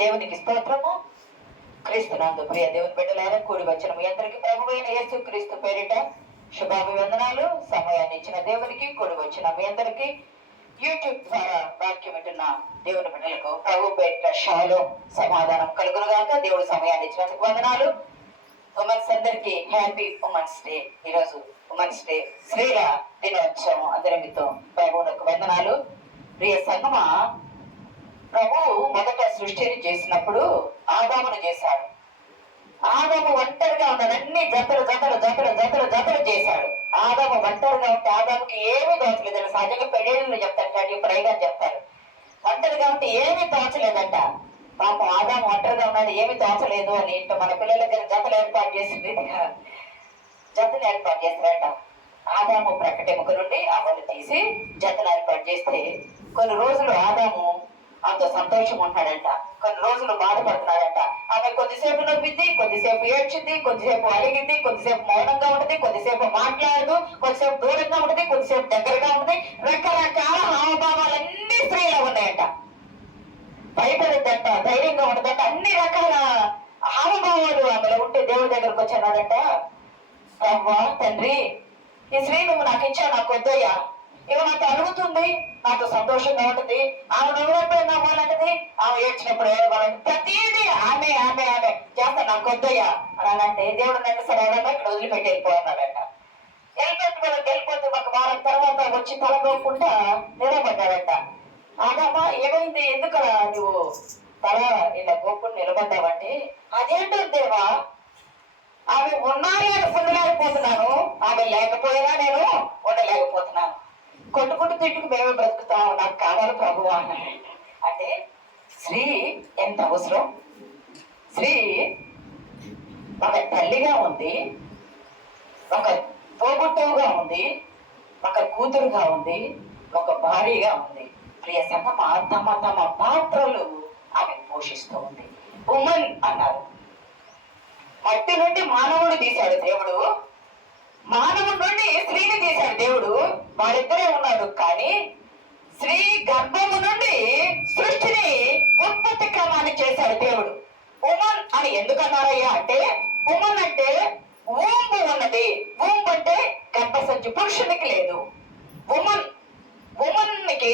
దేవునికి స్తోత్రము. క్రీస్తునందు ప్రియ దేవుని బిడ్డలారా, కూడి వచ్చిన మీ అందరికీ ప్రభువైన యేసు క్రీస్తు పేరిట శుభాభివందనాలు. సమయాన్ని ఇచ్చిన దేవునికి, కూడి వచ్చిన మీ అందరికీ యూట్యూబ్ ద్వారా వాక్యం వింటున్న దేవుని బిడ్డలకు ప్రభు పేరిట షాలో సమాధానం కలుగునుగాక. దేవుడు సమయాన్ని ఇచ్చినందుకు వందనాలు. ఉమెన్స్ అందరికీ హ్యాపీ ఉమెన్స్ డే. ఈరోజు ఉమెన్స్ డే, స్త్రీల దినోత్సవం. అందరి మీతో ప్రభువునకు వందనాలు. ప్రియ సంగమా, ప్రభువు మొదట సృష్టిని చేసినప్పుడు ఆదామును చేశాడు. ఆదాము ఒంటరిగా ఉన్నాడు. అన్ని జతలు జతలు జతలు జతలు జతలు చేశాడు. ఆదాము ఒంటరిగా ఉంటే ఆదాముకి ఏమీ దోచలేదంట. సహజంగా పెళ్ళిళ్ళు చెప్తారు, ప్రైగా చెప్తారు. ఒంటరిగా ఉంటే ఏమీ తోచలేదంట. పాపం ఆదాము ఒంటరిగా ఉన్నాడు, ఏమీ తోచలేదు అని ఇంట్లో మన పిల్లల దగ్గర జతలు ఏర్పాటు చేసింది. జతలు ఏర్పాటు చేస్తారంట. ఆదాము ప్రకటెముక నుండి అవన్నీ తీసి జతలు ఏర్పాటు చేస్తే కొన్ని రోజులు ఆదాము అంత సంతోషం ఉంటాడంట, కొన్ని రోజులు బాధపడుతున్నాడంట. ఆమె కొద్దిసేపు నవ్వింది, కొద్దిసేపు ఏడ్చింది, కొద్దిసేపు అలిగింది, కొద్దిసేపు మౌనంగా ఉంటుంది, కొద్దిసేపు మాట్లాడదు, కొద్దిసేపు దూరంగా ఉంటుంది, కొద్దిసేపు దగ్గరగా ఉంటుంది. రకరకాల హావభావాలన్నీ స్త్రీలో ఉన్నాయంట. భయపడద్దంట, ధైర్యంగా ఉండదంట, అన్ని రకాల హావభావాలు ఆమెలో ఉంటే దేవుడి దగ్గరకు వచ్చాడంట. అవ్వా తండ్రి, ఈ స్త్రీ నువ్వు నాకు ఇచ్చావు, నాకు వద్దయ్యా. ఇక నాతో అడుగుతుంది, నాతో సంతోషంగా ఉంటుంది. ఆమె నవ్వునప్పుడు నవ్వాలంటది, ఆమె ఏడ్చినప్పుడు ఏడవాలంటే ప్రతిదీ ఆమె ఆమె ఆమె చేస్తా, నాకు వద్దయ్యా అని అంటే దేవుడు నన్ను సరే ఇక్కడ వదిలిపెట్టి వెళ్ళిపోతున్నాడంట. వెళ్ళిపోతే ఒక వారం తర్వాత వచ్చి తలగొక్కుంటా నిలబడ్డాడంట. ఆదామా ఏమైంది, ఎందుకలా నువ్వు తల ఇలా గోక్కుని నిలబడ్డావంటే, అదేంటో దేవా, ఆమె ఉన్నాయని పొందలేకపోతున్నాను, ఆమె లేకపోయినా నేను ఉండలేకపోతున్నాను. కొట్టుకుంటూ తిట్టుకు మేమే బ్రతుకుతాం, నాకు కావాలి ప్రభువా అన్నాడు. అంటే స్త్రీ ఎంత అవసరం. స్త్రీ ఒక తల్లిగా ఉంది, ఒక తోబుట్టువుగా ఉంది, ఒక కూతురుగా ఉంది, ఒక భార్యగా ఉంది. ప్రియ సంగమ, తమ తమ పాత్రలు ఆమె పోషిస్తూ ఉంది. ఉమెన్ అన్నారు. మట్టి నుండి మానవుడు తీశాడు దేవుడు, మానవుడి నుండి స్త్రీని తీశాడు దేవుడు. వారిద్దరే ఉన్నాడు. కానీ స్త్రీ గర్భము నుండి సృష్టిని ఉత్పత్తి క్రమాన్ని చేశాడు దేవుడు. ఉమన్ అని ఎందుకన్నారయ్యా అంటే, ఉమన్ అంటే ఊంబు ఉన్నది. ఊంబు అంటే గర్భసంచి, పురుషునికి లేదు. ఉమన్కి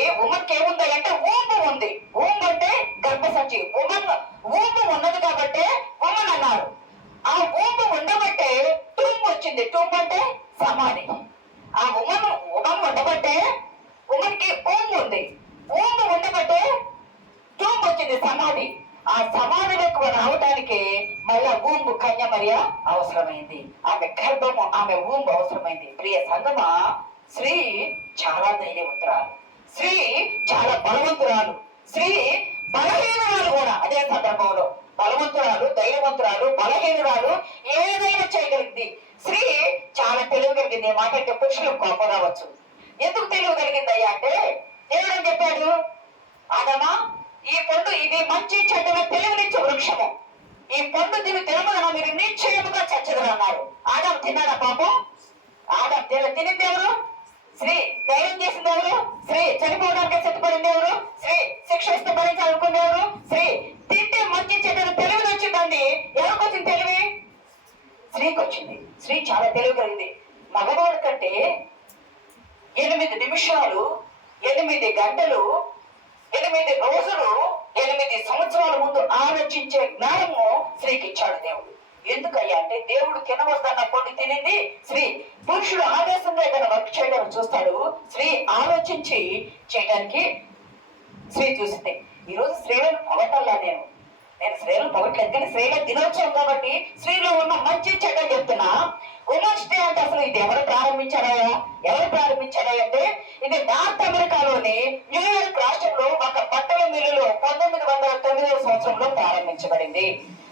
ఏముంది అంటే ఊంబు ఉంది. ఊంబు అంటే గర్భసంచి. ఊంబు ఉన్నది కాబట్టి ఉమన్ అన్నారు. ఆ ఊంబు ఉండబట్టే టూంబు వచ్చింది. టూంబు అంటే సమాధి. ఆ ఉమన్ ఉండబట్టే ఉమన్కి ఊంబు ఉంది. ఊంబు ఉండబట్టే టూంబు వచ్చింది, సమాధి. ఆ సమాధిలోకి రావడానికి మళ్ళా ఊంబు కన్యమర్య అవసరమైంది. ఆమె గర్భము, ఆమె ఊంబు అవసరమైంది. ప్రియ సంగమా, స్త్రీ చాలా ధైర్యవంతురాలు, స్త్రీ చాలా బలవంతురాలు, స్త్రీ బలహీనురాలు కూడా. అదే సందర్భంలో బలవంతురాలు, ధైర్యవంతురాలు, బలహీనురాలు, ఏదైనా చేయగలిగింది. స్త్రీ చాలా తెలివి కలిగింది. మాకంటే పురుషులకు కోపం రావచ్చు. ఎందుకు తెలివి కలిగిందయ్యా అంటే, దేవుడు చెప్పాడు, ఆదమా ఈ పండు ఇది మంచి చెడ్డల తెలివినిచ్చే వృక్షము, ఈ పండు దీన్ని తినమని మీరు నిశ్చయముగా చచ్చదురు అన్నారు. ఆదాం తిన్నాడా పాపం? ఆదాం తినింది ఎవరు? స్త్రీ. ధైర్యం చేసింది ఎవరు? స్త్రీ. చనిపోవడానికి సిద్ధపడింది ఎవరు? స్త్రీ. శిక్ష ఇస్తే భరించాలనుకుంది ఎవరు? స్త్రీ. తింటే మంచి చెడ్డలు తెలివిని వచ్చిందండి. ఎవరికి వచ్చింది తెలివి? స్త్రీకి వచ్చింది. స్త్రీ చాలా తెలివి కలిగింది. మగవాడి కంటే 8 నిమిషాలు, 8 గంటలు, 8 రోజులు, 8 సంవత్సరాల ముందు ఆలోచించే జ్ఞానము స్త్రీకి ఇచ్చాడు దేవుడు. ఎందుకయ్యా అంటే, దేవుడు తినవద్దన్న పండు తినింది స్త్రీ. పురుషుడు ఆవేశంగా ఏదైనా వర్క్ చేయడం చూస్తాడు, స్త్రీ ఆలోచించి చేయడానికి స్త్రీ చూసింది. ఈరోజు స్త్రీలను పొగటల్లా నేను స్త్రీలను పొగట్లేదు, కానీ స్త్రీల దినోత్సవం కాబట్టి స్త్రీలో ఉన్న మంచి చెడ్డ చెప్తున్నా. ఉమెన్స్ డే అంటే అసలు ఇది ఎవరు ప్రారంభించారా అంటే, ఇది నార్త్ అమెరికాలోని న్యూయార్క్ రాష్ట్రంలో ఒక బట్టల మిల్లులో 1909వ సంవత్సరంలో ప్రారంభించబడింది.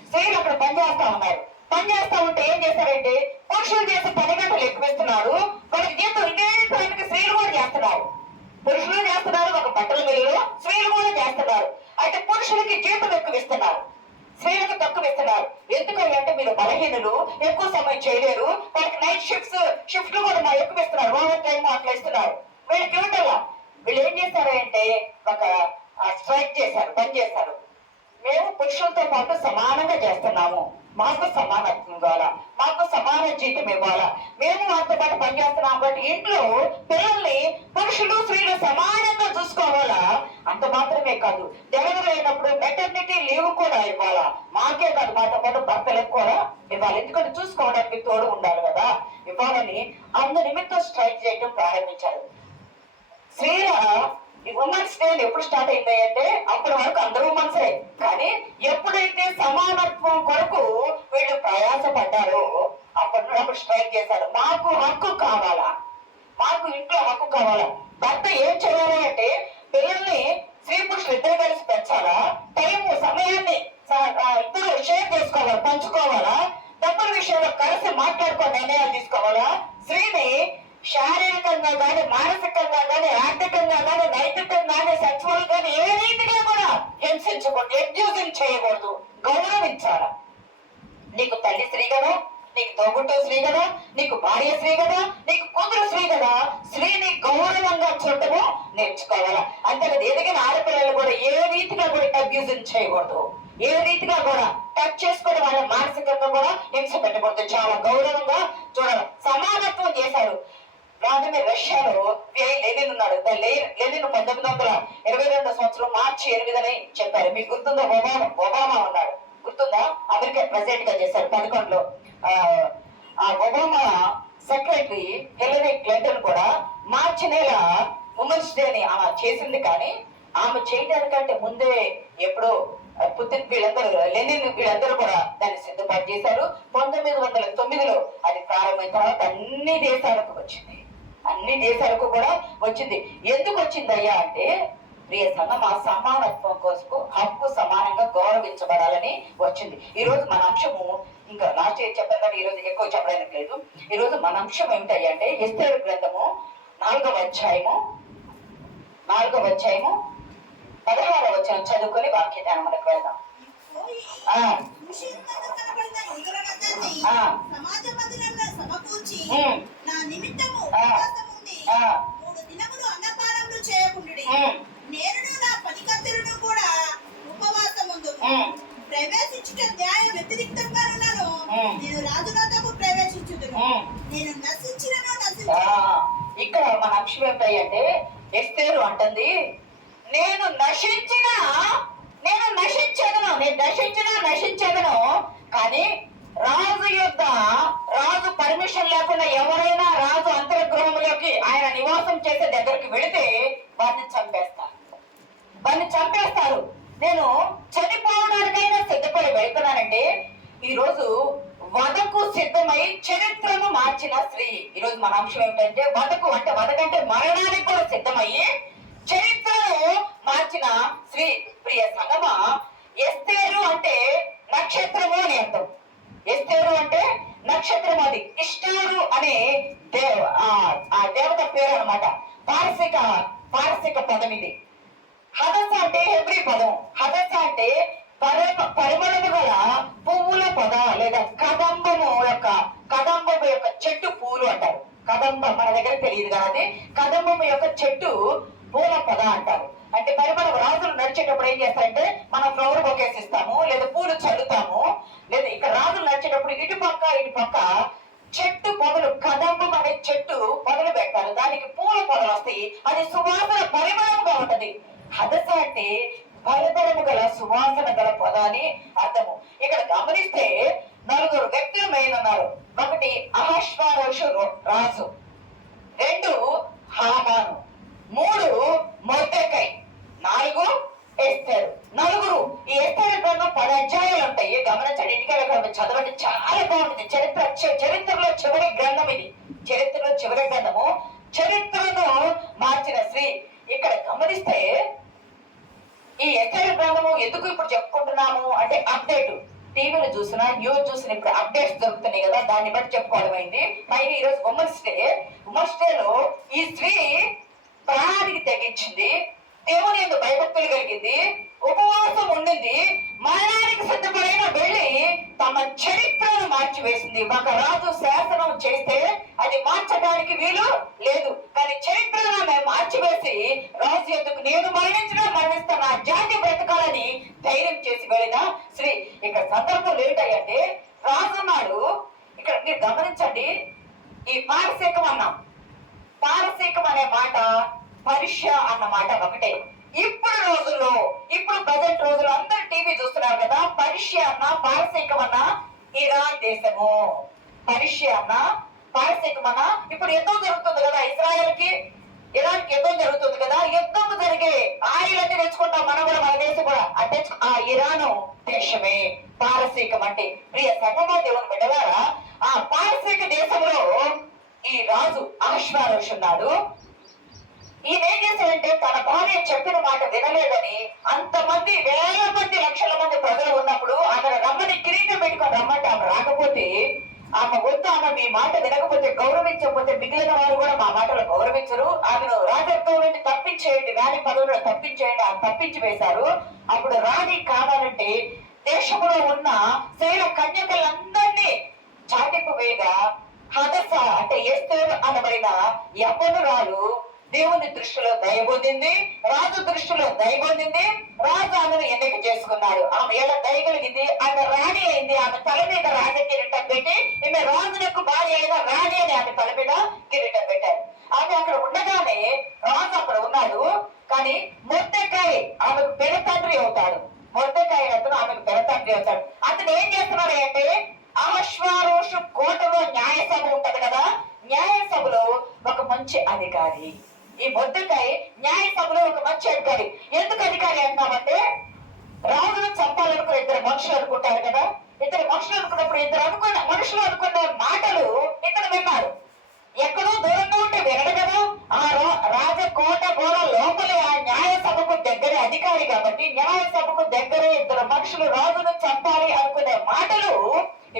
స్త్రీలు అక్కడ పనిచేస్తా ఉన్నారు. పనిచేస్తా ఉంటే ఏం చేస్తారంటే, పురుషులు చేసే 10 గంటలు ఎక్కువిస్తున్నారు. వాళ్ళకి జీతం ఇదే టైంకి స్త్రీలు కూడా చేస్తున్నారు. పురుషులు చేస్తున్నారు ఒక బట్టల మిల్లులో, స్త్రీలు కూడా చేస్తున్నారు. అయితే పురుషులకి జీతం ఎక్కువ ఇస్తున్నారు, స్త్రీలకు తక్కువ ఇస్తున్నారు. ఎందుకంటే మీరు బలహీనులు, ఎక్కువ సమయం చేయలేరు. వాళ్ళకి నైట్ షిఫ్ట్లు కూడా ఎక్కువ ఇస్తున్నారు, ఓవర్ టైం అట్లా ఇస్తున్నారు. వీళ్ళకి ఇవ్వటల్లా. వీళ్ళు ఏం చేస్తారంటే ఒక స్ట్రైక్ చేశారు, పని చేస్తారు. మేము పురుషులతో పాటు సమానంగా చేస్తున్నాము, మాకు సమానత్వం ఇవ్వాలా, మాకు సమాన జీతం ఇవ్వాలా, మేము వారితో పాటు పనిచేస్తున్నాం కాబట్టి ఇంట్లో పిల్లల్ని పురుషులు స్త్రీలు సమానంగా చూసుకోవాలా. అంత మాత్రమే కాదు, డెలివరీ అయినప్పుడు మెటర్నిటీ లీవ్ కూడా ఇవ్వాలా. మాకే కాదు, మాతో పాటు భర్తలకు కూడా ఇవ్వాలి. ఎందుకంటే చూసుకోవడానికి తోడు ఉండాలి కదా, ఇవ్వాలని అందు నిమిత్తం స్ట్రైక్ చేయడం ప్రారంభించారు. స్త్రీల ఉమెన్స్ డే ఎప్పుడు స్టార్ట్ అయింది అంటే అప్పటి వరకు అందరూ ఉమెన్సే, కానీ ఎప్పుడైతే సమానత్వం కొరకు వీళ్ళు ప్రయాసపడ్డారో అప్పుడు స్ట్రైక్ చేశారు. మాకు హక్కు కావాలా, మాకు ఇంట్లో హక్కు కావాలా. భర్త ఏం చేయాలి అంటే పిల్లల్ని స్త్రీ పురుషులు ఇద్దరు కలిసి పెంచాలా, సమయాన్ని ఇద్దరు షేర్ చేసుకోవాలా, పంచుకోవాలా, డబ్బుల విషయంలో కలిసి మాట్లాడుకొని నిర్ణయాలు తీసుకోవాలా. స్త్రీని శారీరకంగా కానీ, మానసికంగా కానీ, ఆర్థికంగా కానీ, నైతికంగా కానీ, సెక్సువల్ కానీ ఏ రీతిగా కూడా హింసించకూడదు, అబ్యూజింగ్ చేయకూడదు, గౌరవించాల. నీకు తల్లి స్త్రీ కదా, నీకు తోబుట్టు స్త్రీ కదా, నీకు భార్య స్త్రీ కదా, నీకు కూతురు స్త్రీ కదా, స్త్రీని గౌరవంగా చూడటము నేర్చుకోవాలా. అంతేకాదు ఎదిగిన ఆడపిల్లలు కూడా ఏ రీతిగా కూడా అబ్యూజింగ్ చేయకూడదు, ఏ రీతిగా కూడా టచ్ చేసుకోవడం వాళ్ళ మానసికంగా కూడా హింస పెట్టకూడదు, చాలా గౌరవంగా చూడాలి. సమానత్వం చేశారు. రాజమే రష్యాలో లెనిన్ ఉన్నాడు. లెనిన్ 1922 మార్చి 8 చెప్పారు. మీకు గుర్తుందా? ఒబామా ఉన్నాడు, గుర్తుందా? అమెరికా ప్రెసిడెంట్ గా చేశారు 11లో. ఆ ఒబామా సెక్రటరీ హిల్లరీ క్లింటన్ కూడా మార్చి నెల ఉమెన్స్ డేని ఆమె చేసింది. కానీ ఆమె చేయడానికంటే ముందే ఎప్పుడో పుతిన్ వీళ్ళందరూ, లెనిన్ వీళ్ళందరూ కూడా దాన్ని సిద్ధపాటు చేశారు. 1909లో అది ప్రారంభమైన తర్వాత అన్ని దేశాలకు వచ్చింది, అన్ని దేశాలకు కూడా వచ్చింది. ఎందుకు వచ్చిందయ్యా అంటే ప్రియ సంఘం ఆ సమానత్వం కోసం, హక్కు సమానంగా గౌరవించబడాలని వచ్చింది. ఈ రోజు మన అంశము, ఇంకా లాస్ట్ ఇయర్ చెప్పాను కానీ ఈ రోజు ఎక్కువ చెప్పడానికి లేదు. ఈ రోజు మన అంశం ఏమిటయ్యా అంటే ఎస్తేరు గ్రంథము 4వ అధ్యాయము 16వ వచనం చదువుకొని వాక్య ధ్యానం మనకు వెళ్దాం. ప్రవేశించుట న్యాయ వ్యతిరేక్తంగా నేను రాజులతో ప్రవేశించుదును, నేను నశించినను నశించను. ఇక్కడ మన అంశం ఏంటంటే ఎస్తేరు అంటుంది, నేను నశించదను, కానీ రాజు పర్మిషన్ లేకుండా ఎవరైనా రాజు అంతర్గృహంలోకి ఆయన నివాసం చేసే దగ్గరికి వెళితే వారిని చంపేస్తారు. నేను చనిపోవడానికైనా సిద్ధపడి వెళ్తున్నానంటే ఈరోజు వధకు సిద్ధమై చరిత్రను మార్చిన స్త్రీ. ఈరోజు మన అంశం ఏమిటంటే వధకంటే మరణానికి కూడా సిద్ధమయ్యి చరిత్రను మార్చిన స్త్రీ. ప్రియ సంగమా, ఎస్తేరు అంటే నక్షత్రము అని అర్థం. ఎస్తేరు అంటే నక్షత్రం. అది ఇష్టారు అనే ఆ దేవత పేరు అనమాట. పారసిక పదం ఇది. హదస అంటే హెబ్రీ పదం. హదస అంటే పరిమళము గల పువ్వుల పొద లేదా కదంబము యొక్క చెట్టు పూలు అంటారు. కదంబం మన దగ్గర తెలియదు కానీ కదంబము యొక్క చెట్టు పూల పొద అంటారు. అంటే పరిమళం. రాజులు నడిచేటప్పుడు ఏం చేస్తారంటే మనం ఫ్లవర్ బొకేస్ ఇస్తాము, లేదా పూలు చల్లుతాము. లేదా ఇక్కడ రాజులు నడిచేటప్పుడు ఇటు పక్క చెట్టు పొదలు, కదంబం అనే చెట్టు పొదలు పెడతారు. దానికి పూల పొదలు వస్తాయి. అది సువాసన పరిమళంగా ఉంటది. హదస అంటే పరిమళము గల సువాసన గల పొద అని అర్థము. ఇక్కడ గమనిస్తే 4 వ్యక్తులు మెయిన్ ఉన్నారు. 1 అహష్వేరోషు రాజు, 2 హామాను, 3 మొర్దెకై, 4 ఎస్తేరు. 4. ఈ ఎస్తేరు గ్రంథం 10 అధ్యాయాలు ఉంటాయి. గమనించండి, ఇంటికి చదవండి, చాలా బాగుంటుంది. చరిత్రలో చివరి గ్రంథం ఇది. చరిత్రలో చివరి గ్రంథము. చరిత్రను మార్చిన స్త్రీ. ఇక్కడ గమనిస్తే ఈ ఎస్తేరు గ్రంథము ఎందుకు ఇప్పుడు చెప్పుకుంటున్నాము అంటే అప్డేట్. టీవీలు చూసినా, న్యూస్ చూసినా ఇప్పుడు అప్డేట్స్ దొరుకుతున్నాయి కదా, దాన్ని బట్టి చెప్పుకోవడం అయింది. పైన ఈరోజు ఉమెన్స్ డేలో ఈ స్త్రీ ప్రాణానికి తెగించింది, దేవుని యందు భయభక్తులు కలిగింది, ఉపవాసం ఉండింది, మరణానికి సిద్ధపడైన వెళ్ళి తమ చరిత్రను మార్చివేసింది. ఒక రాజు శాసనం చేస్తే అది అది మార్చడానికి వీలు లేదు. కానీ చరిత్రను మేము మార్చివేసి రాజు ఎందుకు నేను మరణిస్తా నా జాతి బ్రతకాలని ధైర్యం చేసి వెళ్ళిన శ్రీ ఇక్కడ సందర్భం ఏంటంటే రాజు ఉన్నాడు. ఇక్కడ మీరు గమనించండి, ఈ పారసీకం అన్నాం. పారసీకం అనే మాట పర్షియ అన్న మాట ఒకటే. ఇప్పుడు ప్రజెంట్ రోజుల్లో అందరు టీవీ చూస్తున్నారు కదా, పర్షియా అన్న పారసీకం అన్న ఇరాన్ దేశము, పర్షియా అన్న పారసీకం అన్న. ఇప్పుడు యుద్ధం జరుగుతుంది కదా, ఇజ్రాయెల్ కి ఇరాన్ కి యుద్ధం జరుగుతుంది కదా. యుద్ధం జరిగే ఆయిల్ అన్ని తెచ్చుకుంటాం మనం కూడా, మన దేశం కూడా. అంటే ఆ ఇరాను దేశమే పారసీకం అంటే. ప్రియ సంగమా దేవుని బిడ్డలారా, ఆ పారసీక దేశంలో ఈ రాజు అహష్వేరోషు ఉన్నాడు. ఈయన ఏం చేశాడంటే తన భార్య చెప్పిన మాట వినలేదని అంతమంది వేల మంది లక్షల మంది ప్రజలు ఉన్నప్పుడు ఆమె రమ్మని కిరీటం పెట్టుకొని రమ్మంటే ఆమె రాకపోతే, ఆమె వద్దు, ఆమె మీ మాట వినకపోతే గౌరవించకపోతే మిగిలిన వారు కూడా మా మాటలు గౌరవించరు, ఆమెను రాజత్వం నుండి తప్పించేయండి, రాణి పదవులు తప్పించేయండి, ఆమె తప్పించి వేశారు. అప్పుడు రాణి కావాలంటే దేశంలో ఉన్న శైల కన్యకలందరినీ చాటింపు వేయగా హదస అంటే ఎస్తేరు అనబడిన యవ్వనురాలు దేవుని దృష్టిలో దయబొందింది, రాజు దృష్టిలో దయబొందింది. రాజు ఆమెను ఎన్నిక చేసుకున్నాడు. ఆమె ఎలా దయగలిగింది, ఆమె రాణి అయింది. ఆమె తల మీద రాజ కిరీటం పెట్టి, ఈమె రాజులకు భార్య అయిన రాణి అని ఆమె తల మీద కిరీటం పెట్టారు. ఆమె అక్కడ ఉండగానే రాజు అక్కడ ఉన్నాడు. కానీ మొర్దెకాయి ఆమెకు పెడతండ్రి అవుతాడు. మొర్దెకాయి అతను ఆమెకు పెడతండ్రి అవుతాడు. అతను ఏం చేస్తున్నాడు అంటే అహష్వేరోషు కోటలో న్యాయసభ ఉంటది కదా, న్యాయసభలో ఒక మంచి అధికారి. ఈ మొర్దెకాయి న్యాయసభలో ఒక మంచి అధికారి. ఎందుకు అధికారి అంటామంటే, రాజును చంపాలనుకున్న ఇద్దరు మనుషులు అనుకుంటారు కదా, ఇద్దరు మనుషులు అనుకున్నప్పుడు ఇద్దరు మనుషులు అనుకున్న మాటలు ఇతను విన్నారు. ఎక్కడో దూరంగా ఉంటే వినడు కదా. ఆ రాజకోట గోడ లోపలే ఆ న్యాయసభకు దగ్గరే అధికారి కాబట్టి, న్యాయసభకు దగ్గరే ఇద్దరు మనుషులు రాజును చంపాలి అనుకునే మాటలు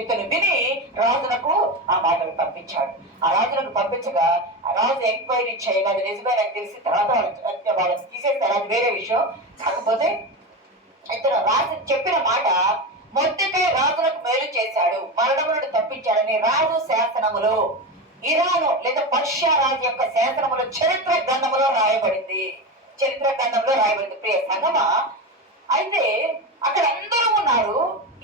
ఇతను విని రాజులకు ఆ మాటలు పంపించాడు. ఆ రాజులకు పంపించగా ఆ రాజు ఎంక్వైరీ చేయగా అది నిజమే నాకు తెలిసి తర్వాత వాళ్ళని తీసేస్తారు, అది వేరే విషయం. కాకపోతే ఇతను రాజు చెప్పిన మాట, మొర్దెకాయి రాజులకు మేలు చేశాడు, మరణం నుండి తప్పించాడని రాజు శాసనములో, ఇరాను లేదా పర్షియా రాజు యొక్క శాసనములో చరిత్ర గ్రంథంలో రాయబడింది. చరిత్ర గ్రంథంలో రాయబడింది. ప్రియ సంగమా, అయితే అక్కడ అందరూ ఉన్నారు.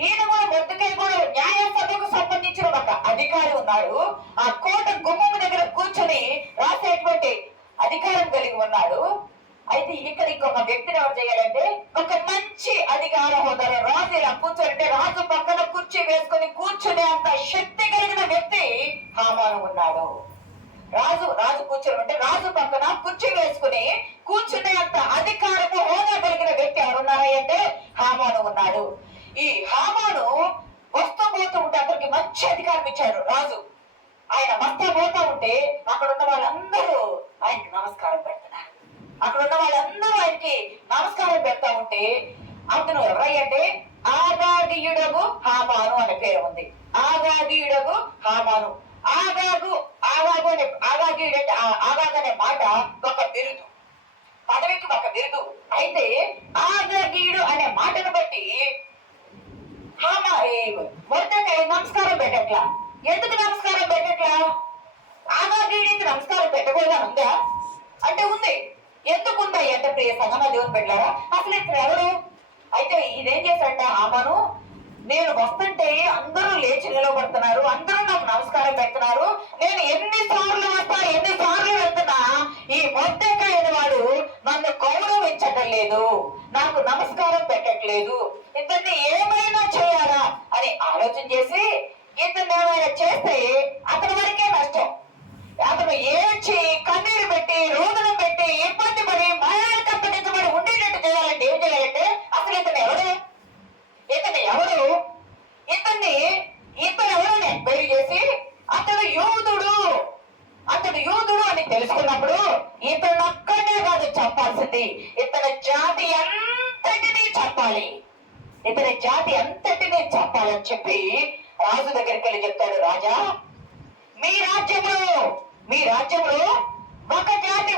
ఈయన కూడా మొర్దెకాయి కూడా న్యాయసభకు సంబంధించిన ఒక అధికారి ఉన్నాడు. ఆ కోట గుమ్మం దగ్గర కూర్చొని రాసేటువంటి అధికారం కలిగి ఉన్నాడు. అయితే ఇక్కడ ఇంకొక వ్యక్తిని ఎవరు చేయాలంటే, ఒక మంచి అధికార హోదాలో రాజు ఇలా కూర్చోంటే రాజు పక్కన కుర్చీ వేసుకొని కూర్చునే అంత శక్తి కలిగిన వ్యక్తి హామాను ఉన్నాడు. రాజు కూర్చొని ఉంటే రాజు పక్కన కుర్చీ వేసుకుని కూర్చునే అంత అధికారము హోదా కలిగిన వ్యక్తి ఎవరున్నారంటే హామాను ఉన్నాడు. ఈ హామాను వస్తూ పోతూ ఉంటే అతనికి మంచి అధికారం ఇచ్చాడు రాజు. ఆయన వస్తూ పోతూ ఉంటే అక్కడ ఉన్న వాళ్ళందరూ ఆయనకి నమస్కారం పెడుతున్నారు. అక్కడ ఉన్న వాళ్ళందరూ ఆయనకి నమస్కారం పెడతా ఉంటే అతను ఎవరయ్యంటే ఆగాగీయుడగు హామాను అనే పేరు ఉంది. ఆగాగీయుడగు హామాను. ఆగాగు ఆగాగీయుడంటే ఆగాగు అనే మాట ఒక బిరుదు, పదవికి ఒక బిరుదు. అయితే ఆగాగీయుడు అనే మాటను బట్టి మొర్దెకాయి నమస్కారం పెట్టట్లా. ఎందుకు నమస్కారం పెట్టట్లా? ఆగాగీయుడికి నమస్కారం పెట్టకూడదని ఉందా అంటే ఉంది. ఎందుకు ఉందా అంటే ప్రియ సంగమ దేవుని పెట్టారా, అసలు ఇప్పుడు ఎవరు? అయితే ఇదేం చేశాడంటే హామాను, నేను వస్తుంటే అందరూ లేచి నిలబడుతున్నారు, అందరూ నాకు నమస్కారం పెడుతున్నారు, నేను ఎన్నిసార్లు వస్తా ఎన్నిసార్లు వెళ్తున్నా ఈ మొర్దెకాయి అనేవాడు నన్ను గౌరవించటం లేదు, నాకు నమస్కారం పెట్టట్లేదు, ఇతన్ని ఏమైనా చేయాలా అని ఆలోచన చేసి ఇతన్ని ఏమైనా చేస్తే అతని వరకే నష్టం. అతను ఏడ్చి కన్నీరు పెట్టి రోదనం పెట్టి ఇబ్బంది పడి మరణానికి అప్పగించబడి ఉండేటట్టు చేయాలంటే ఏం చేయాలంటే, అసలు ఇతను ఎవరు ఇతను ఎవరని ఎంక్వైరీ చేసి అతడు యూదుడు అని తెలుసుకున్నప్పుడు ఇతను ఒక్కడే కాదు చంపాల్సింది, ఇతని జాతి అంతటినీ చంపాలని చెప్పి రాజు దగ్గరికి వెళ్ళి చెప్తాడు, రాజా మీ రాజ్యంలో ఒక జాతి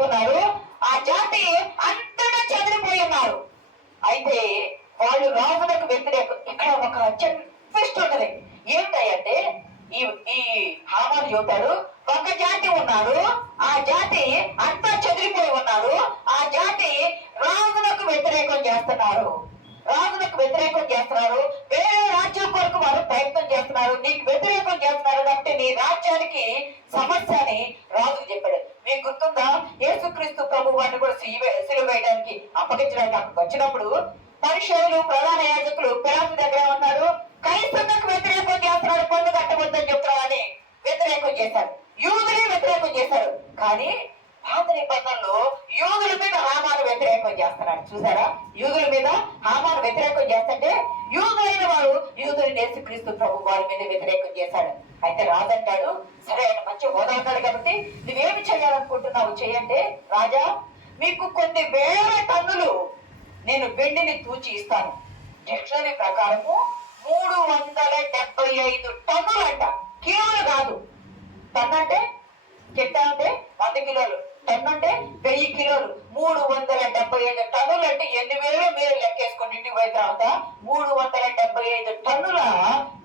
ఉన్నారు, ఆ జాతి అంతటా చెదిరిపోయి ఉన్నారు. అయితే వాళ్ళు రాజులకు వ్యతిరేకం. ఇక్కడ ఒక ట్విస్ట్ ఉంటది. ఏంటంటే ఈ ఈ హామాను చెబుతాడు, ఒక జాతి ఉన్నారు, ఆ జాతి అంతా చెదిరిపోయి ఉన్నారు, ఆ జాతి రాజులకు వ్యతిరేకం చేస్తున్నారు, రాజులకు వ్యతిరేకం చేస్తున్నారు, వేరే రాజ్యం కొరకు వారు ప్రయత్నం చేస్తున్నారు, నీకు వ్యతిరేకం చేస్తున్నారు కాబట్టి నీ రాజ్యానికి సమస్య అని రాజుకు చెప్పాడు. మీకు గుర్తుందా, యేసుక్రీస్తు ప్రభు వారిని కూడా సిలువ వేయడానికి అప్పగించడానికి అక్కడికి వచ్చినప్పుడు పరిశీలు ప్రధాన యాజకులు పిలాతు దగ్గర ఉన్నారు, క్రైస్తవులకు వ్యతిరేకం చేస్తున్నాడు, పన్ను కట్టవద్దని చెప్తున్నారని వ్యతిరేకం చేశారు, యూదులే వ్యతిరేకం చేశారు. కానీ పాత నిబంధనలో యూదుల మీద హామాను వ్యతిరేకం చేస్తున్నాడు. చూసారా, యూదుల మీద హామాను వ్యతిరేకం చేస్తుంటే యూదులైన వారు యూదుని యేసుక్రీస్తు ప్రభు వారి మీద వ్యతిరేకం చేశాడు. అయితే రాజంటాడు, సరే ఆయన మంచి హోదా అంటాడు కాబట్టి నువ్వేమి చేయాలనుకుంటున్నావు చేయండి రాజా, మీకు కొన్ని వేల టన్నులు నేను వెండిని తూచి ఇస్తాను. డిక్షనరీ ప్రకారము 375 టన్నులు అంట, కిలోలు కాదు. టన్ను అంటే కిట్ట అంటే 100 కిలోలు, టన్ను అంటే 1000 కిలోలు. 375 టన్నులు అంటే 8,000 మీరు లెక్కేసుకోండి. ఇంటికి పోయిన తర్వాత 375 టన్నుల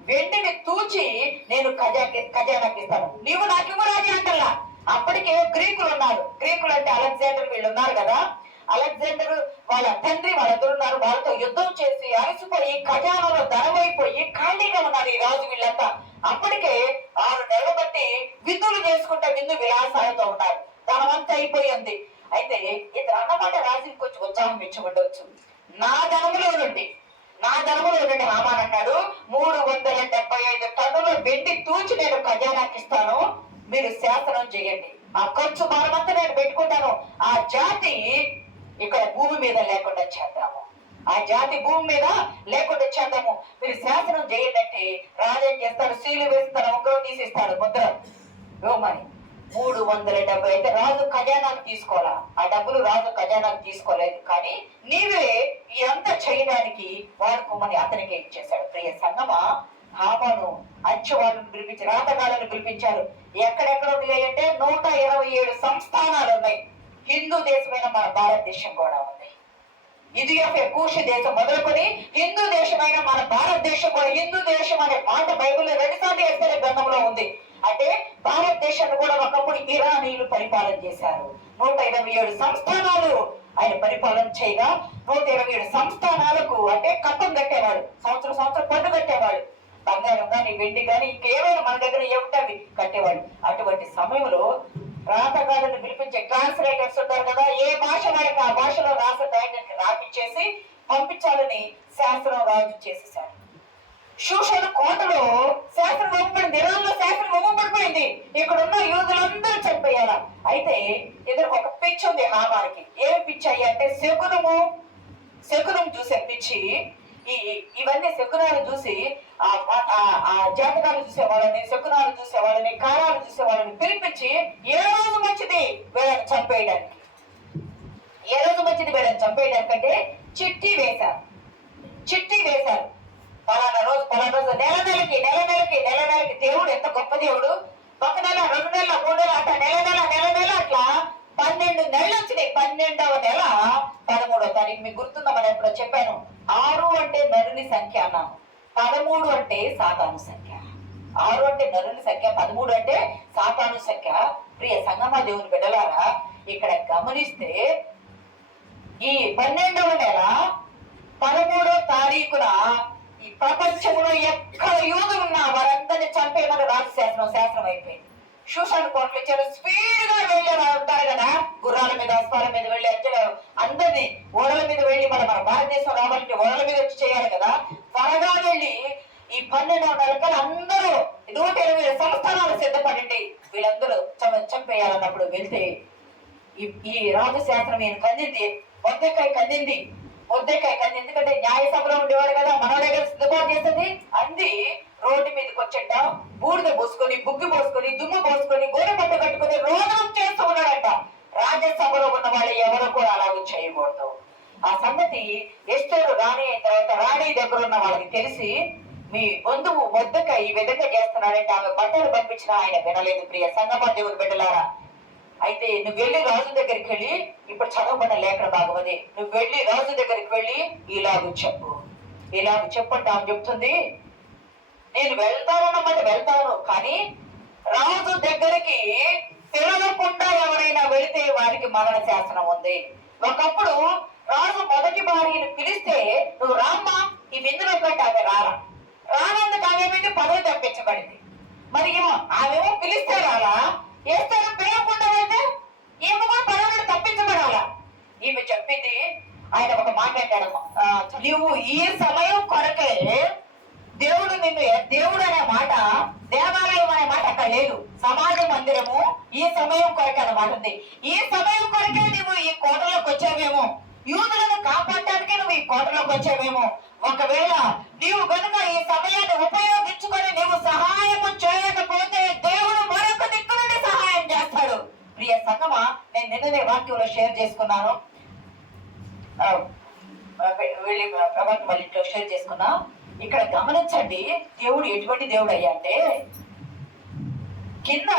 వెండిని తూచి నేను ఖజానాకి ఇస్తాను. నీవు నాకేమో రాజా అంటల్లా. అప్పటికే గ్రీకులు ఉన్నారు, గ్రీకులు అంటే అలెగ్జాండర్ వీళ్ళు ఉన్నారు కదా, అలెగ్జాండర్ వాళ్ళ తండ్రి వాళ్ళిద్దరు ఉన్నారు, వాళ్ళతో యుద్ధం చేసి అలసిపోయి ఖజానాలో ధనమైపోయి ఖాళీగా ఉన్నారు ఈ రాజు వీళ్ళంతా. అప్పటికే 6 నెలలు బట్టి విందులు చేసుకుంటే విందు విలాసాలతో ఉన్నారు, ధనమంతా అయిపోయింది. అయితే ఇతను అన్నమాట రాజుకి కొంచెం ఉత్సాహం ఇచ్చి నా ధనములో నుండి హామాన్ అన్నాడు, 375 టన్నుల వెండి తూచి నేను ఖజానాకి ఇస్తాను, మీరు శాసనం చేయండి, ఆ ఖర్చు భారమంతా నేను పెట్టుకుంటాను, ఆ జాతి ఇక్కడ భూమి మీద లేకుండా చేద్దాము, ఆ జాతి భూమి మీద లేకుండా చేద్దాము, మీరు శాసనం చేయండి అంటే రాజు ఏం చేస్తాడు, సీలు వేస్తాడు, ముగ్గురు తీసిస్తాడు, ముద్ర ఇవ్వమని. 370 అయితే రాజు ఖజానాకు తీసుకోవాలా, ఆ డబ్బులు రాజు ఖజానాకు తీసుకోలేదు, కానీ నీవే ఇదంతా చేయడానికి వాడుకోమని అతనికి ఇచ్చేశాడు. ప్రియ సంగమా, హామాను అంచెవాళ్ళను పిలిపించి రాతగాళ్ళను పిలిపించారు. ఎక్కడెక్కడ ఉన్నాయి అంటే 127 సంస్థానాలు ఉన్నాయి. హిందూ దేశమైన మన భారతదేశం కూడా ఉంది. ఇథియోపియా కూషి దేశం మొదలుకొని హిందూ దేశమైన మన భారతదేశం కూడా, హిందూ దేశం అనే మాట బైబిల్లో 2 సార్లు వేస్తే గ్రంథంలో ఉంది. అంటే భారతదేశాన్ని కూడా ఒకప్పుడు ఇరానీయులు పరిపాలన చేశారు. 127 సంస్థానాలు ఆయన పరిపాలన చేయగా 127 సంస్థానాలకు అంటే కప్పం కట్టేవాడు, సంవత్సరం పన్ను కట్టేవాడు, బంగారం కానీ వెండి కానీ ఇంకేమైనా మన దగ్గర ఏమిటవి కట్టేవాడు. అటువంటి సమయంలో రాతగాళ్ళని పిలిపించే ట్రాన్స్లేటర్స్ ఉంటారు కదా, ఏ భాష వారికి ఆ భాషలో రాపిచ్చేసి పంపించాలని శాస్త్రం రాజు చేసేసారు. షూషను కోటలో శాస్త్రం ఇవ్వబడింది, ఇరాన్లో శాస్త్రం ఇవ్వబడిపోయింది, ఇక్కడ ఉన్న యూదులందరూ చనిపోయారా. అయితే ఎదురు ఒక పిచ్చి ఉంది హామానికి. ఏమి పిచ్చి అయ్యి అంటే శకునం చూసే పిచ్చి. ఇవన్నీ శకునాలు చూసి ఆ జాతకాలు చూసేవాళ్ళని, శకునాలు చూసేవాళ్ళని, కారాలు చూసేవాళ్ళని పిలిపించి ఏ రోజు మంచిది వీళ్ళని చంపేయడానికి, ఏ రోజు మంచిది వీళ్ళని చంపేయడానికి అంటే చిట్టి వేశారు. పలానా రోజు నెల నెలకి దేవుడు ఎంత గొప్ప దేవుడు. 1 నెల 2 నెలల 3 నెలల అట్లా నెల అట్లా 12 నెలలు వచ్చినాయి. 12వ నెల 13వ తారీఖు. మీకు గుర్తుందా, మనం ఎప్పుడో చెప్పాను, 6 అంటే నరుని సంఖ్య అన్నాము, 13 అంటే సాతాను సంఖ్య. 6 అంటే నరుని సంఖ్య, 13 అంటే సాతాను సంఖ్య. ప్రియ సంగమా దేవుని బిడ్డలారా, ఇక్కడ గమనిస్తే ఈ 12వ నెల 13వ తారీఖున ఈ ప్రపంచంలో ఎక్కడ యూదులు ఉన్నా వారందరినీ చంపేయమని శాస్త్రం అయిపోయింది. షూషను కోటలు ఇచ్చారు. స్పీడ్ గా వెళ్ళే వాళ్ళు ఉంటారు కదా, గుర్రాల మీద అస్పాల మీద వెళ్ళి అందరినీ ఓడల మీద వెళ్ళి మన భారతదేశం రావాలంటే ఓడల మీద వచ్చి చేయాలి కదా, త్వరగా వెళ్ళి ఈ 12వ నెలకి అందరూ 120 సంస్థానాలు సిద్ధపడండి, వీళ్ళందరూ చంపేయాలన్నప్పుడు వెళ్తే ఈ రాజు శాస్త్రం ఈయన కందింది, మొద్దకాయ కందింది. ఎందుకంటే న్యాయ సభలో ఉండేవాడు కదా, మనోడే కదా సిద్ధపాటు చేస్తుంది. అంది రోడ్డు మీదకి వచ్చేట బూడిద పోసుకొని, బుగ్గి పోసుకొని, దుమ్ము పోసుకొని, గోడ పట్ట కట్టుకొని రోదనం చేస్తూ ఉన్నాడంట. రాజ్యసభలో ఉన్న వాళ్ళు ఎవరు కూడా అలాగే చేయకూడదు. ఆ సంగతి ఎస్తేరు రాణి తర్వాత రాణి దగ్గర ఉన్న వాళ్ళకి తెలిసి, మీ బంధువు మొద్దక ఈ విధంగా చేస్తున్నాడంటే ఆమె బట్టలు పంపించినా ఆయన వినలేదు. ప్రియ సంగమా దేవుని బిడ్డలారా, అయితే నువ్వు వెళ్ళి రాజు దగ్గరికి వెళ్ళి, ఇప్పుడు చదవబడిన లేఖన భాగం అది, నువ్వు వెళ్ళి రాజు దగ్గరికి వెళ్ళి ఇలాగ చెప్పంటే ఆమె చెప్తుంది, నేను వెళ్తానన్నమాట వెళ్తాను, కానీ రాజు దగ్గరికి పిలవకుండా ఎవరైనా వెళితే వారికి మరణ శాసనం ఉంది. ఒకప్పుడు రాజు మొదటి భార్యను పిలిస్తే నువ్వు రామ్మా ఈ విందులో కంటే ఆమె రానందుకు ఆమె మీద పదవి తప్పించబడింది. మరి ఆమెమో పిలిస్తే రాలా, ఏస్తారో పిలవకుండా వెళ్తే ఈమె కూడా పదవిని తప్పించబడాలా. ఈమె చెప్పింది, ఆయన ఒక మాట అంటాడు, నువ్వు ఈ సమయం కొరకే దేవుడు నిన్ను, దేవుడు అనే మాట, దేవాలయం అనే మాట అక్కడ లేదు, సమాజ మందిరము ఈ సమయం కొరకే అన్నమాట ఉంది. ఈ సమయం కొరకే నువ్వు ఈ కోటలోకి వచ్చావేమో, యూదులను కాపాడటానికే నువ్వు ఈ కోటలోకి వచ్చావేమో. ఒకవేళ నీవు కనుక ఈ సమయాన్ని ఉపయోగించుకొని నీవు సహాయం చేయకపోతే దేవుడు మరొక దిక్కు నుండి సహాయం చేస్తాడు. ప్రియ సంగమా, నేను నిన్ననే వాక్యంలో షేర్ చేసుకున్నాను, ప్రభాత్ వాళ్ళ ఇంట్లో షేర్ చేసుకున్నా. ఇక్కడ గమనించండి, దేవుడు ఎటువంటి దేవుడు అయ్యా అంటే, కింద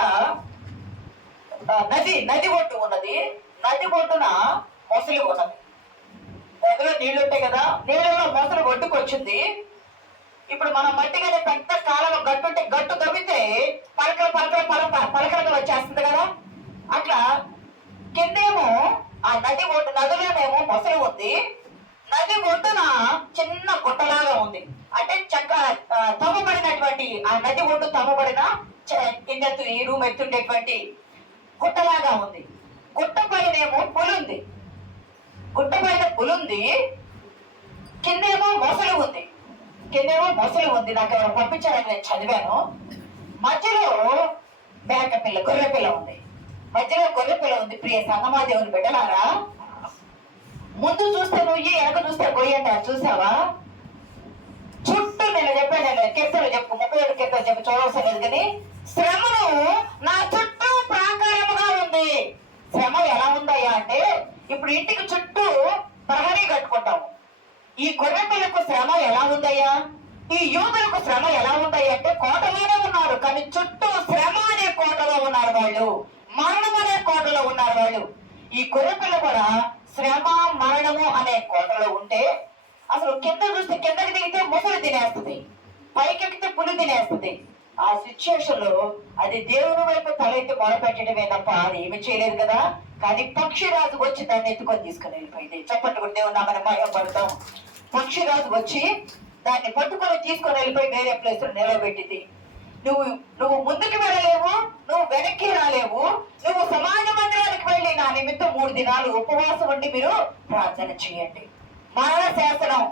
నది ఒడ్డు ఉన్నది, నది ఒడ్డున మొసలి ఉన్నది. నదిలో నీళ్లు ఉంటాయి కదా, నీళ్ళలో మొసలి ఒడ్డుకు వచ్చింది. ఇప్పుడు మనం మట్టి కదా పెద్ద కాలంలో గట్టుంటే గట్టు తవ్వితే పలకలు వచ్చేస్తుంది కదా, అట్లా కిందేమో ఆ నది ఒడ్డు, నదిలోనేమో మొసలి ఉంది, నది ఒడ్డున చిన్న గుట్టలాగా ఉంది. అంటే తవ్వబడినటువంటి ఆ నది ఒడ్డు తవ్వబడిన కిందెత్తు ఈ రూమ్ ఎత్తుండేటువంటి గుట్టలాగా ఉంది. గుట్ట పైనేమో పులుంది, గుట్ట పైన పులుంది, కిందేమో మొసలి ఉంది, నాకు ఎవరు పంపించారని నేను చదివాను. మధ్యలో మేక పిల్ల, గొర్రె పిల్ల ఉంది, మధ్యలో గొర్రె పిల్ల ఉంది. ప్రియ సంగమా దేవుని బిడ్డలారా, ముందు చూస్తే నువ్వు, వెనక చూస్తే గొయ్యి అంటారు, చూసావా? చుట్టూ నేను చెప్పాను, కీర్తనలు చెప్పు, 37 కీర్తనలు చెప్పు, చూడవలసిన లేదు కానీ, శ్రమను నా చుట్టూ ప్రాకారముగా ఉంది. శ్రమ ఎలా ఉందయ్యా అంటే, ఇప్పుడు ఇంటికి చుట్టూ ప్రహరీ కట్టుకుంటాము. ఈ గొర్రె పిల్లకు శ్రమ ఎలా ఉందయ్యా, ఈ యూదులకు శ్రమ ఎలా ఉందయ్యా అంటే, కోటలోనే ఉన్నారు కానీ చుట్టూ శ్రమ అనే కోటలో ఉన్నారు వాళ్ళు, మరణం అనే కోటలో ఉన్నారు వాళ్ళు. ఈ గొర్రె పిల్ల కూడా శ్రమ మరణము అనే కోటలో ఉంటే, అసలు కింద చూస్తే కిందకి దిగితే ముసలి తినేస్తుంది, పైకెక్కితే పులి తినేస్తుంది. ఆ సిచ్యుయేషన్ లో అది దేవుని వైపు తలెత్తి మొరపెట్టడమే తప్ప అది ఏమి చేయలేదు కదా. కానీ పక్షిరాజు వచ్చి దాన్ని ఎత్తుకొని తీసుకుని వెళ్ళిపోయింది. చప్పట్లు కూడా దేవుని నామమున మహిమపడతాం. పక్షిరాజు వచ్చి దాన్ని పట్టుకొని తీసుకొని వెళ్ళిపోయి వేరే ప్లేస్ లో నిలబెట్టింది. నువ్వు ముందుకు వెళ్ళలేవు, నువ్వు వెనక్కి రాలేవు. నువ్వు సమాజ మందిరానికి వెళ్ళి నా నిమిత్తం 3 దినాలు ఉపవాసం ఉండి మీరు ప్రార్థన చేయండి. మరణ శాసనం.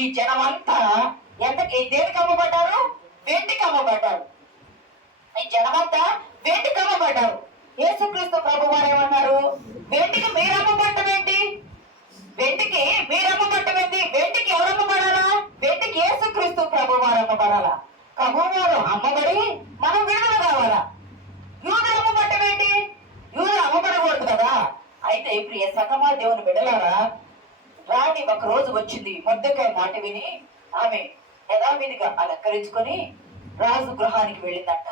ఈ జనం అంతా దేనికి అమ్మబడ్డారు? వెండికి అమ్మబడ్డారు. ఈ జనమంతా వెండికి అమ్మబడ్డారు. యేసుక్రీస్తు ప్రభు వారు ఏమన్నారు? వెండికి మీరు అమ్మబడ్డం ఏంటి? వెండికి మీరు అమ్మబడ్డం ఏంటి? వెండికి ఎవరు అమ్మబడాలా? వెండికి యేసుక్రీస్తు ప్రభు వారు అమ్మబడాలా? ప్రభు వారు అమ్మబడి మనం విడుదల కావాలా? యూదులు అమ్మబడ్డం ఏంటి? యూదులు అమ్మబడకూడదు కదా. అయితే ప్రియ సంగమా దేవుని బిడ్డలారా, రాణి ఒక రోజు వచ్చింది, మొర్దెకాయి మాట విని ఆమె యథావిధిగా అలంకరించుకొని రాజు గృహానికి వెళ్ళిందంట.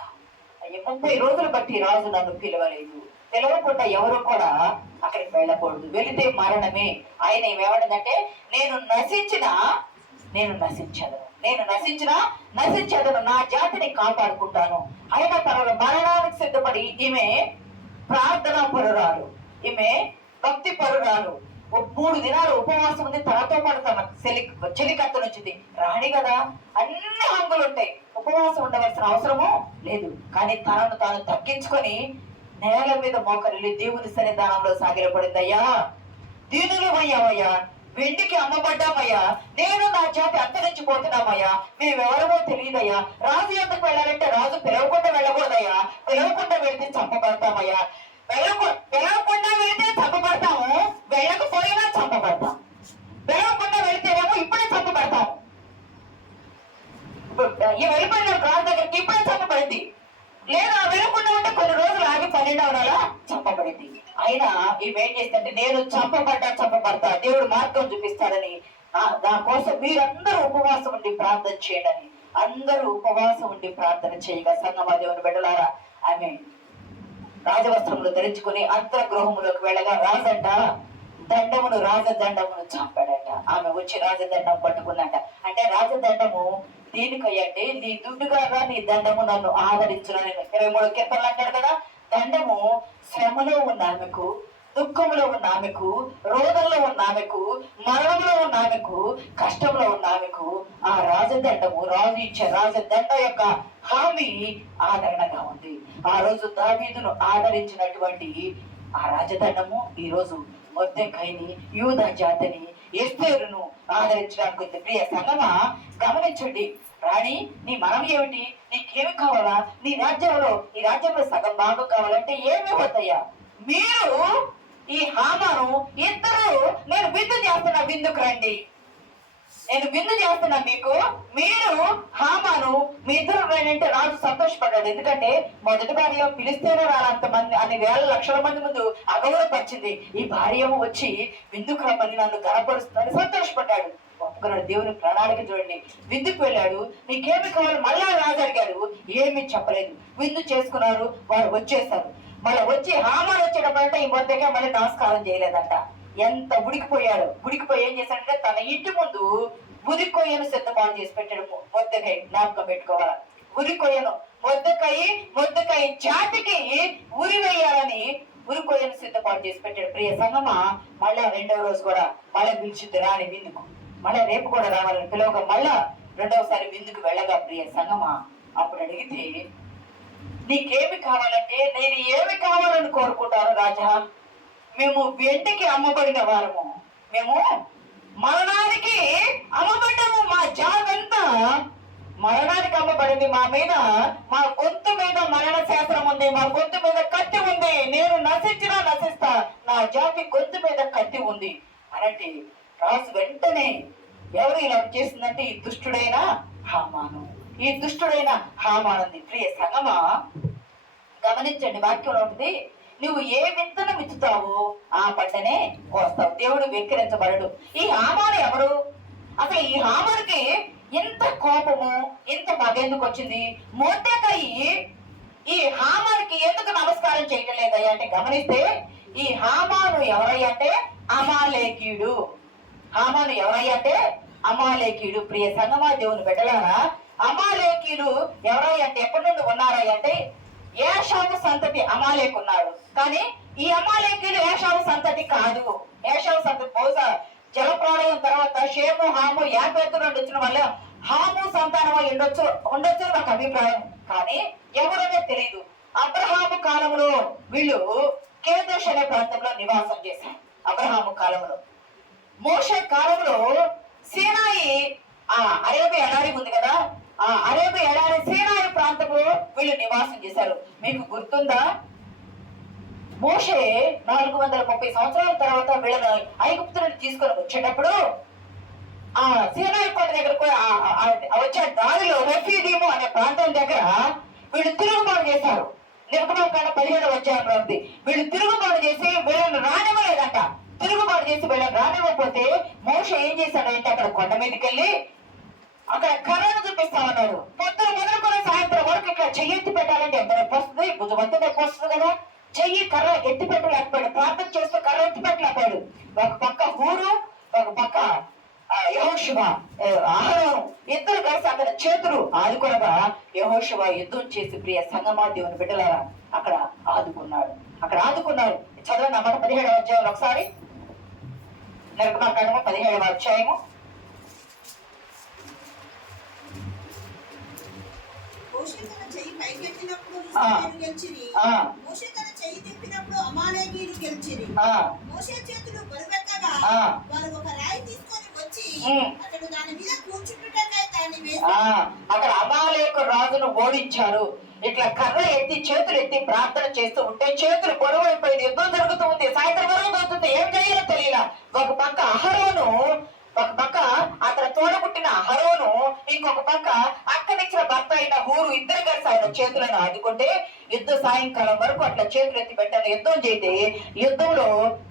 30 రోజులు బట్టి రాజు నన్ను పిలవలేదు, పిలవకుండా ఎవరు కూడా అక్కడికి వెళ్ళకూడదు, వెళితే మరణమే. ఆయన ఏమేమంటే, నేను నశించదను, నా జాతిని కాపాడుకుంటాను. అయినా పర్వాలేదు, మరణానికి సిద్ధపడి ఈమె ప్రార్థనా పరురాలు, ఈమె భక్తి పరురాలు. 3 దినాలు ఉపవాసం ఉంది. తనతో పాటు తన చెలికత్తు వచ్చింది. రాణి కదా, అన్ని హంగులు ఉంటాయి, ఉపవాసం ఉండవలసిన అవసరము లేదు. కానీ తనను తాను తగ్గించుకొని నేల మీద మోకరిల్లి దేవుని సన్నిధానంలో సాగిలపడిందయ్యా. దీనులు అయ్యావయ్యా, వెండికి అమ్మబడ్డామయ్యా, నేను నా జాతి అంతరించిపోతున్నామయ్యా, మేమెవరమో తెలియదయ్యా. రాజు ఎందుకు వెళ్ళాలంటే రాజు పిలవకుండా వెళ్ళకూడదయ్యా, పిలవకుండా వెళ్తే చంపబడతామయ్యా, పిలవకుండా వెళితే చంపబడతాము, వెళ్ళకపోయినా చంపబడతాం. పిలవకుండా వెళితేనేమో ఇప్పుడే చంపబడతాం. ఈ వెళ్ళిపోయిన రాజు దగ్గరికి ఇప్పుడే చంపబడింది, లేదా వెళ్ళకుండా ఉంటే కొన్ని రోజులు ఆగి 12వ నెల చంపబడింది. అయినా ఇవేం చేస్తుంటే, నేను చంపబడతా, దేవుడు మార్గం చూపిస్తాడని, దానికోసం మీరందరూ ఉపవాసం ఉండి ప్రార్థన చేయండి. అందరూ ఉపవాసం ఉండి ప్రార్థన చేయగా సంగమా దేవుని బిడ్డలారా, ఆమె రాజవస్త్రములు ధరించుకుని అంతర్గృహములోకి వెళ్ళగా రాజంట రాజదండమును చంపాడట. ఆమె వచ్చి రాజదండం పట్టుకున్నట. అంటే రాజదండము దీనికయ్యంటే నీ దుడ్డుగా నీ దండము నన్ను ఆదరించునని 23 కీర్తనలు అంటాడు కదా. దండము శ్రమలో ఉన్న ఆమెకు, దుఃఖంలో ఉన్న ఆమెకు, రోగంలో ఉన్న ఆమెకు, మరణంలో ఉన్న ఆమెకు, కష్టంలో ఉన్న ఆమెకు ఆ రాజదండము, రాజు ఇచ్చే రాజదండ యొక్క హామీ ఆదరణగా ఉంది. ఆ రోజు దావీదును ఆదరించినటువంటి ఆ రాజదండము ఈ రోజు మొర్దెకైని, యూదా జాతిని, ఎస్తేరును ఆదరించడానికి ఉంది. ప్రియ సంగమా, గమనించండి. రాణి, నీ మనం ఏమిటి? నీకేమి కావాలా? నీ రాజ్యంలో, ఈ రాజ్యంలో సగం భాగం కావాలంటే ఏమి వద్దయ్యా? మీరు ఈ హామాను ఇద్దరు, నేను విందు చేస్తున్నా, విందుకు రండి, నేను విందు చేస్తున్నా మీకు, మీరు హామాను మీ ఇద్దరు రండి. రాజు సంతోషపడ్డాడు. ఎందుకంటే మొదటి భార్య పిలిస్తేనే రాలంత మంది, అన్ని వేల లక్షల మంది ముందు అగౌరవపరిచింది. ఈ భార్య వచ్చి విందుకు రమ్మని నన్ను గనపరుస్తుందని సంతోషపడ్డాడు. ఒప్పుకున్నాడు. దేవుని ప్రణాళిక చూడండి. విందుకు వెళ్ళాడు. నీకేమి కావాలి? మళ్ళా రాజు అడిగాడు. ఏమీ చెప్పలేదు. విందు చేసుకున్నారు. వారు వచ్చేసారు. మళ్ళీ వచ్చి హామాను వచ్చేటప్పుడంటే ఈ మొద్దగా మళ్ళీ నమస్కారం చేయలేదంట. ఎంత ఉడికిపోయాడు. ఉడికిపోయి ఏం చేశాడంటే తన ఇంటి ముందు ఉరి కొయ్యను సిద్ధపాటు చేసి పెట్టాడు. మొద్దకాయ జ్ఞాపకం పెట్టుకోవాల. ఉరి కొయ్యను, మొద్దకాయ జాతికి ఉరి వేయాలని ఉరి కొయ్యను సిద్ధపాటు చేసి పెట్టాడు. ప్రియ సంగమా, మళ్ళా 2వ రోజు కూడా మళ్ళీ పిలిచింది రాని విందుకు. మళ్ళా రేపు కూడా రావాలని పిలవగా మళ్ళా 2వసారి విందుకు వెళ్ళగా ప్రియ సంగమా, అప్పుడు అడిగితే నీకేమి కావాలంటే, నేను ఏమి కావాలని కోరుకుంటాను రాజా? మేము వెండికి అమ్మబడిన వారము, మేము మరణానికి అమ్మబడ్డాము. మా జాగంతా మరణానికి అమ్మబడింది. మా మీద, మా గొంతు మీద మరణ శాస్త్రం ఉంది. మా గొంతు మీద కత్తి ఉంది. నేను నశించినా నశిస్తా, నా జాతి గొంతు మీద కత్తి ఉంది అనంటే రాజు వెంటనే ఎవరు ఇలా చేస్తుందంటే ఈ దుష్టుడైన హామాను, ఈ దుష్టుడైన హామానుంది. ప్రియ సంగమా, గమనించండి. వాక్యంలో ఉంటుంది, నువ్వు ఏ విత్తనం విత్తుతావో ఆ పంటనే కోస్తావు. దేవుడు వెక్కిరించబడడు. ఈ హామాను ఎవరు? అసలు ఈ హామానికి ఇంత కోపము, ఇంత పగ ఎందుకు వచ్చింది? మొర్దెకై ఈ హామానికి ఎందుకు నమస్కారం చేయడం లేదయ్యా అంటే గమనిస్తే, ఈ హామాను ఎవరయ్యా అంటే అమాలేకీయుడు. హామాను ఎవరయ్యా అంటే అమాలేకీయుడు. ప్రియ సంగమా, దేవుని బిడ్డలారా, అమాలేకీయులు ఎవరయ్యా అంటే ఎప్పటి నుండి ఉన్నారయ్యా అంటే ఏషావు సంతతి అమాలేకు ఉన్నాడు. కానీ ఈ అమాలేకీయులు ఏషావు సంతతి కాదు. ఏషావు సంతతి బహుశా జలప్రళయం తర్వాత షేము, హాము, యాపెతు నుండి వచ్చిన వల్ల హాము సంతానం ఉండొచ్చు నాకు అభిప్రాయం. కానీ ఎవరనే తెలియదు. అబ్రహాము కాలంలో వీళ్ళు కేదేశ్ అనే ప్రాంతంలో నివాసం చేశారు. అబ్రహాము కాలంలో, మోషే కాలంలో సీనాయి, ఆ అరేబియా ఎడారి ఉంది కదా, ఆ అరేబియా ఎడారి సీనాయి ప్రాంతంలో వీళ్ళు నివాసం చేశారు. మీకు గుర్తుందా? మోషే 430 సంవత్సరాల తర్వాత వీళ్ళని ఐగుప్తు నుండి తీసుకొని వచ్చేటప్పుడు ఆ సీనాయి కొండ దగ్గరకు వచ్చే దారిలో రెఫీదీము అనే ప్రాంతం దగ్గర వీళ్ళు తిరుగుబాటు చేశారు. నిర్గమకాండం 17వ అధ్యాయంలో ఉంది. వీళ్ళు తిరుగుబాటు చేసి వీళ్ళని రానివ్వలేదంట. తిరుగుబాటు చేసి వీళ్ళని రానివ్వకపోతే మోషే ఏం చేశాడంటే అక్కడ కొండ మీదకి వెళ్ళి అక్కడ కర్రను చూపిస్తామన్నాడు. పొద్దున మొదలుకొని సాయంత్రం వరకు ఇక్కడ చెయ్యి ఎత్తి పెట్టాలంటే ఎంత నొప్పి వస్తుంది? భుజమంతా నొప్పి వస్తుంది కదా. చెయ్యి కర్ర ఎత్తి పెట్టలేకపోయాడు. ప్రార్థన చేస్తూ కర్ర ఎత్తి పెట్టలేకపోయాడు. ఒక పక్క హూరు, ఒక పక్క యెహోషువ, అహరోను ఇద్దరు కలిసి అక్కడ చేతులు ఆదుకొనగా యెహోషువ యుద్ధం చేసి ప్రియ సంగమా, దేవుని బిడ్డలారా, అక్కడ ఆదుకున్నాడు. చదవండి అన్నమాట 17వ అధ్యాయంలో ఒకసారి. నిర్గమకాండము 17వ అధ్యాయము. మోషే తన చెయ్యి పైకెత్తినప్పుడు గెలిచిరి. మోషే తన చెయ్యి తిప్పినప్పుడు అమాలేకీయులు గెలిచిరి. మోషే చేతులు బరువెక్కగా వారు ఒక రాయి తీసుకొని వచ్చి అతడు దాని మీద కూర్చుంటుటకై దాన్ని వేసి అక్కడ అమాలేకు రాజును ఓడించారు. ఇట్లా కర్ర ఎత్తి చేతులు ఎత్తి ప్రార్థన చేస్తూ ఉంటే చేతులు బరువు అయిపోయింది. యుద్ధం జరుగుతూ ఉంది. సాయంత్రం వరకు అవుతుంది. ఏం చేయాలో తెలియలా. ఒక పక్క అహరోను, ఒక పక్క అతను తోడబుట్టిన అహరోను, ఇంకొక పక్క అక్కడిచ్చిన భర్త అయిన హూరు ఇద్దరు కలిసి ఆయన చేతులను ఆదుకుంటే యుద్ధ సాయంకాలం వరకు అట్లా చేతులు ఎత్తి పెట్టాను. యుద్ధం చేస్తే యుద్ధంలో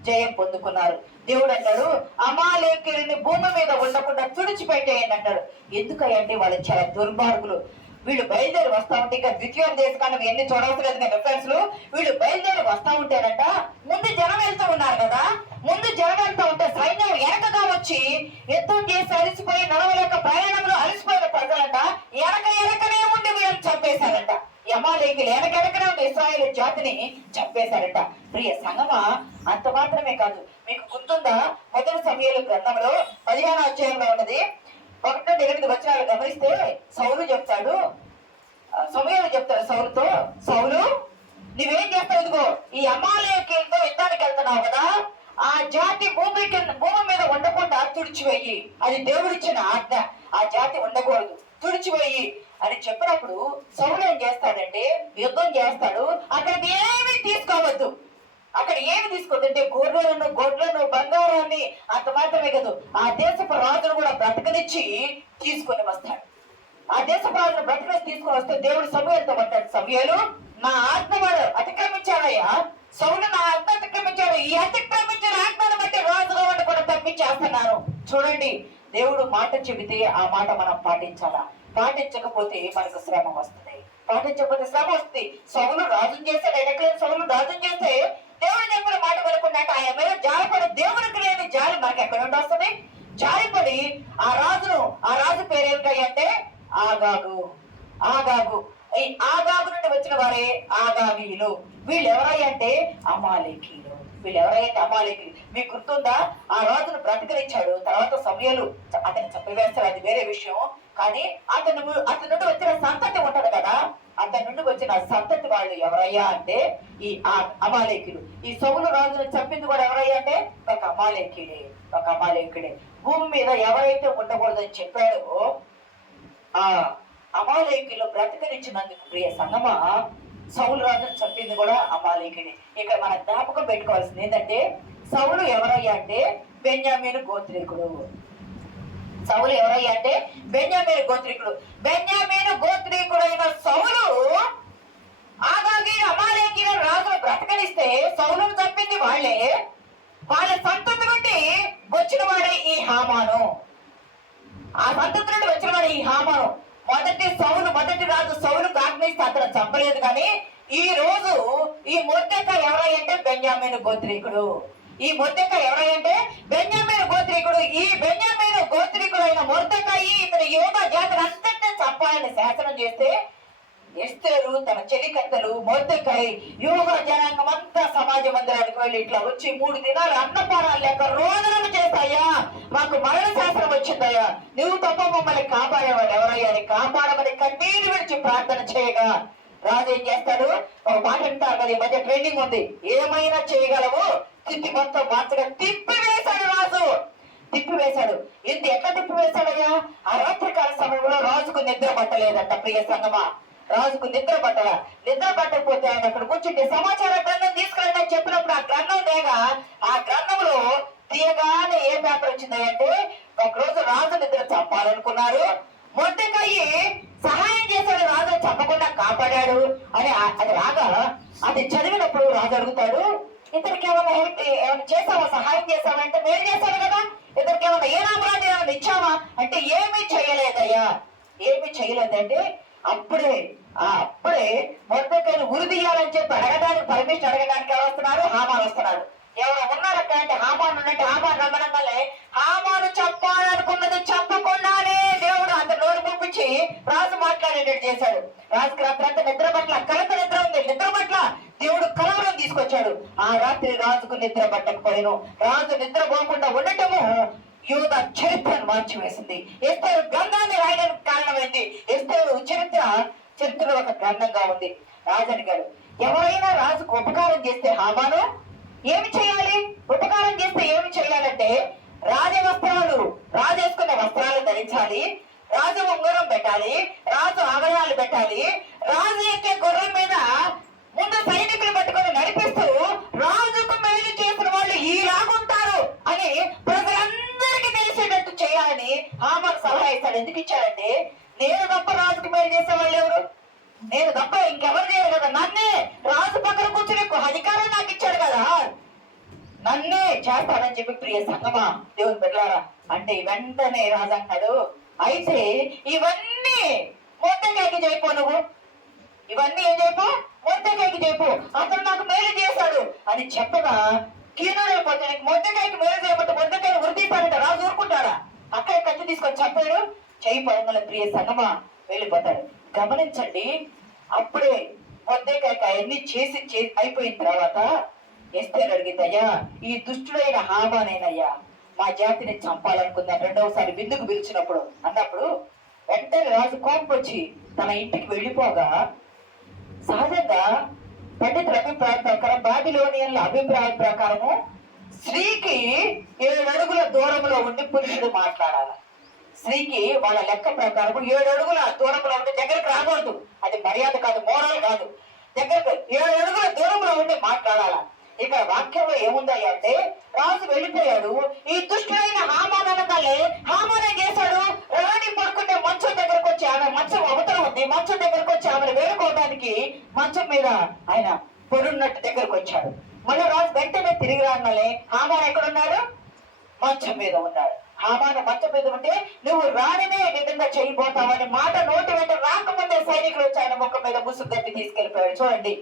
జయం పొందుకున్నారు. దేవుడు అంటాడు, అమాలేకీయుని భూమి మీద ఉండకుండా తుడిచిపెట్టేయండి అంటాడు. ఎందుకంటే వాళ్ళు చాలా దుర్మార్గులు. వీళ్ళు బయలుదేరి వస్తా ఉంటే, ఇంకా ద్వితీయోపదేశకాండం ఎన్ని చూడవలసిన లేదు రిఫరెన్స్ లు. వీళ్ళు బయలుదేరి వస్తా ఉంటేనంట, ముందు జనం వెళ్తూ ఉన్నారు కదా, ముందు జనం వెళ్తూ ఉంటే సైన్యం వెనకగా వచ్చి యుద్ధం చేసి అలసిపోయి నడవలేక ప్రయాణంలో అలసిపోయిన ప్రజలంట ఎనకనే ఉండి వీళ్ళని చంపేశారంట. అమాలేకీయులు వెనకనే ఉండి ఇశ్రాయేలు జాతిని చంపేశారంట. ప్రియ సంగమా, అంత మాత్రమే కాదు, మీకు గుర్తుందా మొదటి సమూయేలు గ్రంథంలో 15వ అధ్యాయంలో ఉన్నది 1-8 వచనాలు గమనిస్తే సౌలు చెప్తాడు, సమూయేలు చెప్తాడు సౌలుతో, సౌలు నువ్వేం చేస్తావు, ఇదిగో ఈ అమాలేకీయులతో యుద్ధానికి వెళ్తున్నావు కదా, ఆ జాతి భూమి మీద ఉండకుండా తుడిచివేయి, అది దేవుడిచ్చిన ఆజ్ఞ, ఆ జాతి ఉండకూడదు, తుడిచివేయి అని చెప్పినప్పుడు సౌలు ఏం చేస్తాడంటే యుద్ధం చేస్తాడు. అక్కడికి ఏమీ తీసుకోవద్దు, అక్కడ ఏమి తీసుకోవద్దంటే గొడ్లను బంగారాన్ని, అంత మాత్రమే కాదు ఆ దేశపు రాజును కూడా బ్రతకనిచ్చి తీసుకొని వస్తాడు. ఆ దేశపు రాజును బ్రతకనిచ్చి తీసుకొని వస్తే దేవుడు సమూయేలుతో పట్టాడు, సమూయేలు నా ఆజ్ఞ వాడు అతిక్రమించాడయ్యా, సౌలు నా ఆజ్ఞ అతిక్రమించాడు, ఈ అతిక్రమించిన ఆజ్ఞను బట్టి రాజుగా వాడు కూడా తప్పించేస్తున్నాను. చూడండి, దేవుడు మాట చెబితే ఆ మాట మనం పాటించాలా, పాటించకపోతే మనకు శ్రమ వస్తుంది, పాటించకపోతే శ్రమ వస్తుంది. సౌలు రాజును చేశాడు, ఎనకలేని సౌలు రాజును చేస్తే దేవుడు చెప్పిన మాట వరకున్నట్టు ఆయన మీద జాలిపడి, దేవుడికి లేని జాలి మనకి ఎక్కడ నుండి వస్తుంది? జాలిపడి ఆ రాజు పేరు ఏమిటంటే ఆగాగు. ఈ ఆగాగు నుండి వచ్చిన వారే ఆగాగీయులు. వీళ్ళు ఎవరయ్యంటే అమాలేకీయులు. మీకు గుర్తుందా, ఆ రాజును బ్రతకనిచ్చాడు, తర్వాత సమూయేలు అతన్ని చంపివేస్తాడు, అది వేరే విషయం. కానీ అతని నుండి వచ్చిన సంతతి ఉంటది కదా, అతని నుండి వచ్చిన సంతతి వాళ్ళు ఎవరయ్యా అంటే ఈ అమాలేకీయులు. ఈ సౌలు రాజును చంపింది కూడా ఎవరయ్యా అంటే ఒక అమాలేకీయుడే. భూమి మీద ఎవరైతే ఉండకూడదని చెప్పాడో ఆ అమాలేకీయులు బ్రతకనిచ్చినందుకు ప్రియ సంగమా, సౌలు రాజును చంపింది కూడా అమాలేకీయుడే. ఇక్కడ మనం జ్ఞాపకం పెట్టుకోవాల్సింది ఏంటంటే సౌలు ఎవరయ్యా అంటే బెన్యామీను గోత్రీకుడు. సౌలు ఎవరయ్యా అంటే బెన్యామీను గోత్రీకుడైన సౌలు ఆగాగీయులు అమాలేకీయులు రాజును బ్రతకనిస్తే సౌలును చంపింది వాళ్ళే, వాళ్ళ సంతతి నుండి వచ్చిన వాడే ఈ హామాను. ఆ సంతతి నుండి వచ్చిన వాడే ఈ హామాను. మొదటి రాజు సౌలు ఆజ్ఞయిస్తే అతను చంపలేదు, కానీ ఈ రోజు ఈ మొర్దెకాయి ఎవరంటే బెన్యామీను గోత్రీకుడు. ఈ బెన్యామీను గోత్రీకుడు అయిన మొర్దెకాయి ఇతని యోధ జాతిని అంతటినీ చంపాలని శాసనం చేస్తే ఎస్తేరు తన చెలికత్తలు మొర్దెకాయి యోగ జనాంగం అంతా సమాజ మందిరానికి వెళ్ళి ఇట్లా వచ్చి 3 దినాలు అన్నపానాలు లేక రోదనలు చేస్తాయా, మాకు మరణ శాస్త్రం వచ్చిందయ్యా, నువ్వు తప్ప మమ్మల్ని కాపాడేవాడు ఎవరయ్యా అని కాపాడమని కన్నీరు విడిచి ప్రార్థన చేయగా రాజు ఏం చేస్తాడు, ఒక మాట అంటారు కదా, ఈ మధ్య ట్రైనింగ్ ఉంది, ఏమైనా చేయగలవు, స్థితి మొత్తం మార్చగా తిప్పివేశాడు రాజు. ఇంత ఎట్లా తిప్పివేశాడయ్యా, ఆ రాత్రికాల సమయంలో రాజుకు నిద్ర పట్టలేదంట. ప్రియ సంగమా, రాజుకు నిద్ర పట్టకపోతే ఆయన అక్కడ కూర్చుంటే సమాచార గ్రంథం తీసుకురండి అని చెప్పినప్పుడు ఆ గ్రంథం లేగా, ఆ గ్రంథంలో తీయగానే ఏ పేపర్ వచ్చిందంటే ఒకరోజు రాజు నిద్ర చంపాలనుకున్నారు, మొర్దెకాయి సహాయం చేశాడు, రాజు చంపకుండా కాపాడాడు అని అది రాగా అది చదివినప్పుడు రాజు అడుగుతాడు, ఇతనికి ఏమైనా చేసావా, సహాయం చేసావా అంటే నేను చేశాను కదా, ఇతనికి ఏమైనా ఏ నామరాజు ఏమైనా ఇచ్చావా అంటే ఏమీ చేయలేదంటే అప్పుడే మొర్దెకాయిని ఉరి తీయాలని చెప్పి పర్మిషన్ అడగడానికి ఎవరు వస్తున్నారు, హామాను వస్తున్నాడు. ఎవరు ఉన్నారక్క అంటే హామాను రమ్మనగానే హామాను చెప్పాలనుకున్నది చెప్పకుండానే దేవుడు అంత నోరు పంపించి రాజు మాట్లాడేటట్టు చేశాడు. రాజుకి రాత్రి నిద్ర ఉంది, నిద్ర పట్ల దేవుడు కలవరం తీసుకొచ్చాడు. ఆ రాత్రి రాజుకు నిద్ర పట్టకపోయాను. రాజు నిద్ర పోకుండా ఉండటము యూద చరిత్రను మార్చివేసింది. ఎస్తేరు గ్రంథాన్ని రాయడానికి కారణమైంది. ఎస్తేరు చరిత్రలో ఒక గ్రంథంగా ఉంది. రాజు అడిగాడు, ఎవరైనా రాజుకు ఉపకారం చేస్తే హామాను ఏమి చేయాలి, ఉపకారం చేస్తే ఏమి చేయాలంటే రాజు వేసుకునే వస్త్రాలు ధరించాలి, రాజు ఉంగరం పెట్టాలి, రాజు ఆభరణాలు పెట్టాలి, రాజు ఎక్కే గుర్రం మీద ముందు సైనికులు పట్టుకొని నడిపిస్తూ రాజుకు మేలు చేసిన వాళ్ళు ఈలాగుంటారు అని ప్రజలందరికీ తెలిసేటట్టు చేయాలని హామాను సలహా ఇస్తాడు. ఎందుకు ఇచ్చాడంటే నేను తప్ప రాజుకు మేలు చేసే వాళ్ళు ఎవరు, నేను తప్ప ఇంకెవరు చేయరు కదా, నన్నే రాజు పక్కన కూర్చునే అధికారం నాకు ఇచ్చాడు కదా, నన్నే చేస్తాడని చెప్పి ప్రియ సంగమా, దేవుని బిడ్డలారా అంటే వెంటనే రాజు అంటాడు, అయితే ఇవన్నీ మొర్దెకైకి చెప్పు నువ్వు, ఇవన్నీ ఏం చెప్పు, మొర్దెకైకి చెప్పు, అతను నాకు మేలు చేశాడు అని చెప్పగా కీనుడైపోతే మొర్దెకైకి మేలు చేయబట్టి మొర్దెకాయని ఉరితీస్తాడంట. రాజు ఊరుకుంటాడా? అక్కడ కత్తి తీసుకొని చెప్పాడు, చేయి పడంగల ప్రియ సంగమా వెళ్ళిపోతాడు. గమనించండి, అప్పుడే మొర్దెకాయకి అవన్నీ చేసి అయిపోయిన తర్వాత ఎస్తేరు అడిగిందయ్యా, ఈ దుష్టుడైన హామానేనయ్యా మా జాతిని చంపాలనుకుందాం రెండవసారి విందుకు పిలిచినప్పుడు అన్నప్పుడు వెంటనే రాజు కోపం వచ్చి తన ఇంటికి వెళ్ళిపోగా, సహజంగా పండితుల అభిప్రాయం ప్రకారం, బాబిలోనియన్ల అభిప్రాయం ప్రకారము స్త్రీకి 7 అడుగుల దూరంలో ఉండి పురుషుడు మాట్లాడాలి. స్త్రీకి వాళ్ళ లెక్క ప్రకారం 7 అడుగుల దూరంలో ఉండి దగ్గరకు రాకూడదు. అది మర్యాద కాదు, మోరల్ కాదు. దగ్గరకు 7 అడుగుల దూరంలో ఉండి మాట్లాడాల. ఇక్కడ వాక్యంలో ఏముందయ్యా అంటే, రాజు వెళ్ళిపోయాడు. ఈ దుష్టుడైన హామాన్ తల్లి హామాన్ ఏం చేశాడు, రాణి పడుకుంటే మంచం దగ్గరకు వచ్చి, ఆమె మంచం అవతల ఉంది, మంచం దగ్గరకు వచ్చి ఆమెను వేడుకోవడానికి మంచం మీద ఆయన పొరున్నట్టు దగ్గరకు వచ్చాడు. మళ్ళీ రాజు వెంటనే తిరిగి రాగానే హామాన్ ఎక్కడున్నాడు, మంచం మీద ఉన్నాడు. హామాను మంచం మీద ఉంటే నువ్వు రాణినే ఈ విధంగా చేయబోతావని మాట నోటి వెంట రాకముందే సైనికులు వచ్చి ఆయన ముఖం మీద ముసుగు గట్టి తీసుకెళ్ళిపోయాడు. చూడండి,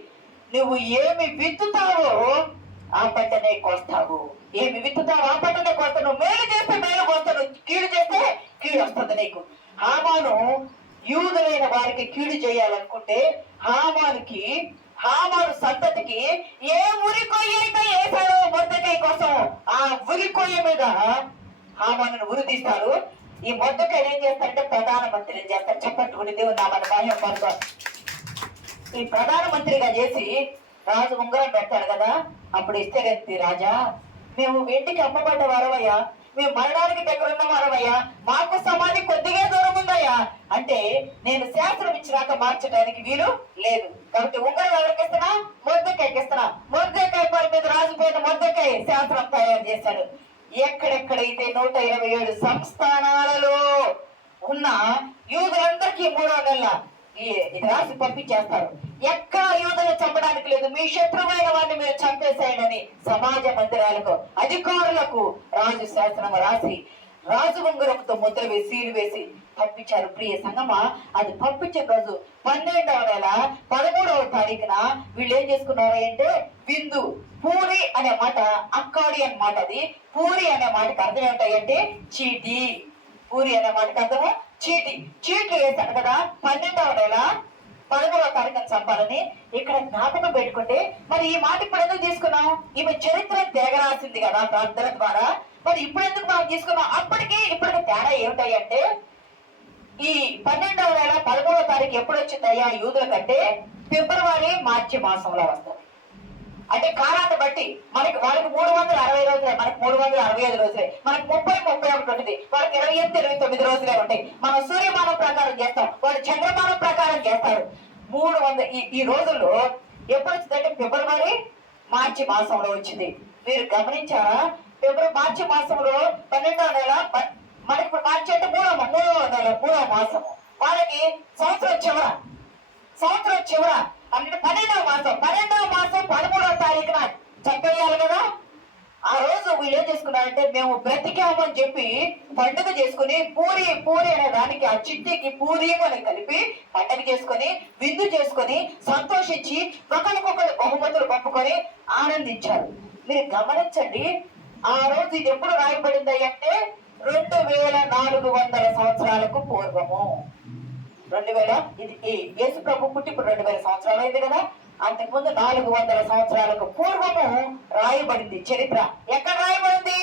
నువ్వు ఏమి విత్తుతావో ఆ పంటనే కోస్తావు. ఏమి విత్తుతావు ఆ పంటనే కోస్తావు. నువ్వు మేలు చేస్తే మేలు కోస్తావు, నువ్వు కీడు చేస్తే కీడు వస్తుంది నీకు. హామాను యూదులైన వారికి కీడు చేయాలనుకుంటే హామాను సంతతికి ఏ ఉరి కొయ్య అయితే వేశాడో మొర్దెకై కోసం, ఆ ఉరి కొయ్య మీద హామాను ఉరి తీస్తారు. ఈ మొర్దెకై ఏం చేస్తారంటే ప్రధానమంత్రిని చేస్తారు. చెప్పట్టుకుని దేవుడు నామని బాహ్యం పడుకో. ఈ ప్రధానమంత్రిగా చేసి రాజు ఉంగరం పెడతాడు కదా, అప్పుడు ఇస్తే రాజా, మేము ఇంటికి అమ్మబడ్డ వారవయ్యా, మేము మరణానికి దగ్గర ఉన్న వారవయ్యా, మాకు సమాధి కొద్దిగా దూరం ఉందయ్యా అంటే నేను శాస్త్రం ఇచ్చినాక మార్చడానికి వీలు లేదు. కాబట్టి ఉంగరం ఎవరికి ఇస్తున్నా, మొర్దెకైకి ఇస్తున్నా. మొర్దెకై పని మీద రాజు పేరు మొర్దెకై శాస్త్రం తయారు చేశాడు. ఎక్కడెక్కడైతే 127 సంస్థానాలలో ఉన్న యూదులందరికీ 3వ నెల ఇది రాసి పంపించేస్తారు. ఎక్కడ యూదులు చంపడానికి లేదు, మీ శత్రువైన వాడిని మీరు చంపేసేయడని సమాజ మందిరాలకు అధికారులకు రాజు శాసనం రాసి రాజు ఉంగరంతో ముద్ర వేసి సీలు వేసి పంపించారు. ప్రియ సంగమా, అది పంపించే రోజు 12వ నెల 13వ తారీఖున వీళ్ళు ఏం చేసుకున్నారు అంటే విందు. పూరి అనే మాట అక్కాడి అన్నమాట. అది పూరి అనే మాటకి అర్థం ఏంటంటే చీటి. పూరి అనే మాటకి అర్థము చీట్లు వేశాడు కదా 12వ నెల 13వ తారీఖున చంపాలని. ఇక్కడ జ్ఞాపకం పెట్టుకుంటే మరి ఈ మాట ఇప్పుడు ఎందుకు తీసుకున్నాం, ఈమె చరిత్ర తిరగరాసింది కదా ప్రార్థన ద్వారా, మరి ఇప్పుడు ఎందుకు మనం తీసుకున్నాం? అప్పటికి ఇప్పటికి తేడా ఏమిటాయి అంటే, ఈ 12వ నెల 13వ తారీఖు ఎప్పుడు వచ్చిందయ్యా యూదుల కంటే ఫిబ్రవరి మార్చి మాసంలో వస్తుంది. అంటే కాలాన్ని బట్టి వాళ్ళకి 360 రోజులే, మనకి 365 రోజులే, మనకి 30-31 ఉంటుంది, వాళ్ళకి 28-29 రోజులే ఉంటాయి. మనం సూర్యమానం ప్రకారం చేస్తాం, వాళ్ళు చంద్రమానం ప్రకారం చేస్తారు. 300 ఈ రోజుల్లో ఎప్పుడు వచ్చిందంటే ఫిబ్రవరి మార్చి మాసంలో వచ్చింది. మీరు గమనించారా? మార్చి మాసంలో 12వ నెల, మనకి ఇప్పుడు మార్చి అంటే 3వ నెల 3వ మాసం, వాళ్ళకి సంవత్సరం చివర అంటే 12వ మాసం 13వ తారీఖున చంపేయాలి కదా. ఆ రోజు వీళ్ళు ఏం చేసుకున్నారంటే మేము బ్రతికామని చెప్పి పండుగ చేసుకుని పూరి అనే దానికి ఆ చిట్టికి పూరీము అని కలిపి పండుగ చేసుకొని విందు చేసుకొని సంతోషించి ఒకరికొకరు బహుమతులు పంపుకొని ఆనందించారు. మీరు గమనించండి, ఆ రోజు ఇది ఎప్పుడు రాయబడింది అంటే 2400 సంవత్సరాలకు పూర్వము. 2000 ఇది యేసు ప్రభు పుట్టి ఇప్పుడు 2000 సంవత్సరాలు అయింది కదా. అంతకుముందు 400 సంవత్సరాలకు పూర్వము రాయబడింది చరిత్ర. ఎక్కడ రాయబడింది?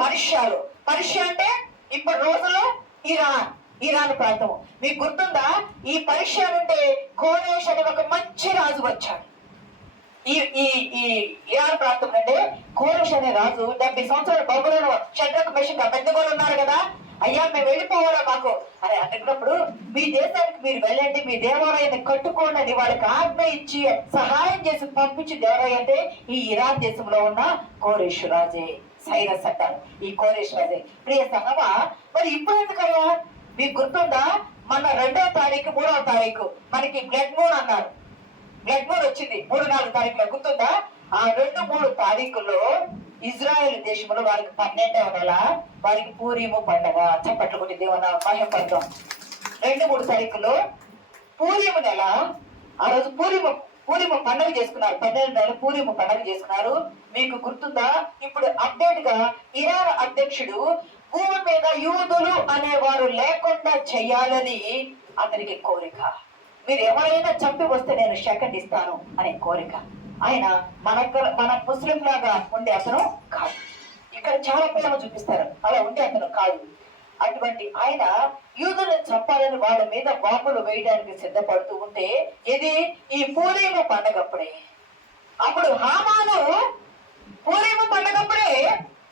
పర్షియా అంటే ఇప్పుడు రోజుల్లో ఇరాన్ ప్రాంతం. మీకు గుర్తుందా? ఈ పర్షియా నుండి కోరేష్ అనే ఒక మంచి రాజు వచ్చాడు. ఈ ఇరాన్ ప్రాంతం నుండి కోరేష్ అనే రాజు 70 సంవత్సరాల బబులోను షడ్రకు మెషక్ అబెద్నెగోలు ఉన్నారు కదా. అయ్యా మేము వెళ్ళిపోవాలా మాకు అని అంటున్నప్పుడు, మీ దేశానికి మీరు వెళ్ళండి, మీ దేవాలయాన్ని కట్టుకోండి అని వాళ్ళకి ఆజ్ఞ ఇచ్చి సహాయం చేసి పంపించి దేవాలయం అంటే ఈ ఇరాన్ దేశంలో ఉన్న కోరేష్ రాజే, సైరస్ అంటారు ఈ కోరేష్ రాజే. ప్రియ సంగమా, మరి ఇప్పుడు ఎందుకయ్యా? మీకు గుర్తుందా? మన 2వ తారీఖు 3వ తారీఖు మనకి బ్లడ్ మూన్ అన్నారు. బ్లడ్ మూన్ వచ్చింది 3-4 తారీఖులో, గుర్తుందా? ఆ 2-3 తారీఖుల్లో ఇజ్రాయెల్ దేశంలో వారికి 12వ నెల వారికి పూరీము పండగ. చప్పట్లు కొట్టి దేవుని మహిమ పడతాం. 2-3 తారీఖులో పూరిము నెల, ఆ రోజు పూరిము పండుగ చేసుకున్నారు. 12 నెలలు పూరిము పండుగ చేసుకున్నారు. మీకు గుర్తుందా? ఇప్పుడు అప్డేట్ గా ఇరాన్ అధ్యక్షుడు భూమి మీద యూదులు అనేవారు లేకుండా చెయ్యాలని అతనికి కోరిక. మీరు ఎవరైనా చంపి వస్తే నేను సెకండ్ ఇస్తాను అనే కోరిక. ఆయన మన ముస్లిం లాగా ఉండే అతను కాదు. ఇక్కడ చాలా ప్రేమ చూపిస్తారు, అలా ఉండే అతను కాదు. అటువంటి ఆయన యూదులను చంపాలని వాళ్ళ మీద బాంబులు వేయడానికి సిద్ధపడుతూ ఉంటే, ఇది ఈ పూరీము పండగప్పుడే. అప్పుడు హామాను పూరీము పండగప్పుడే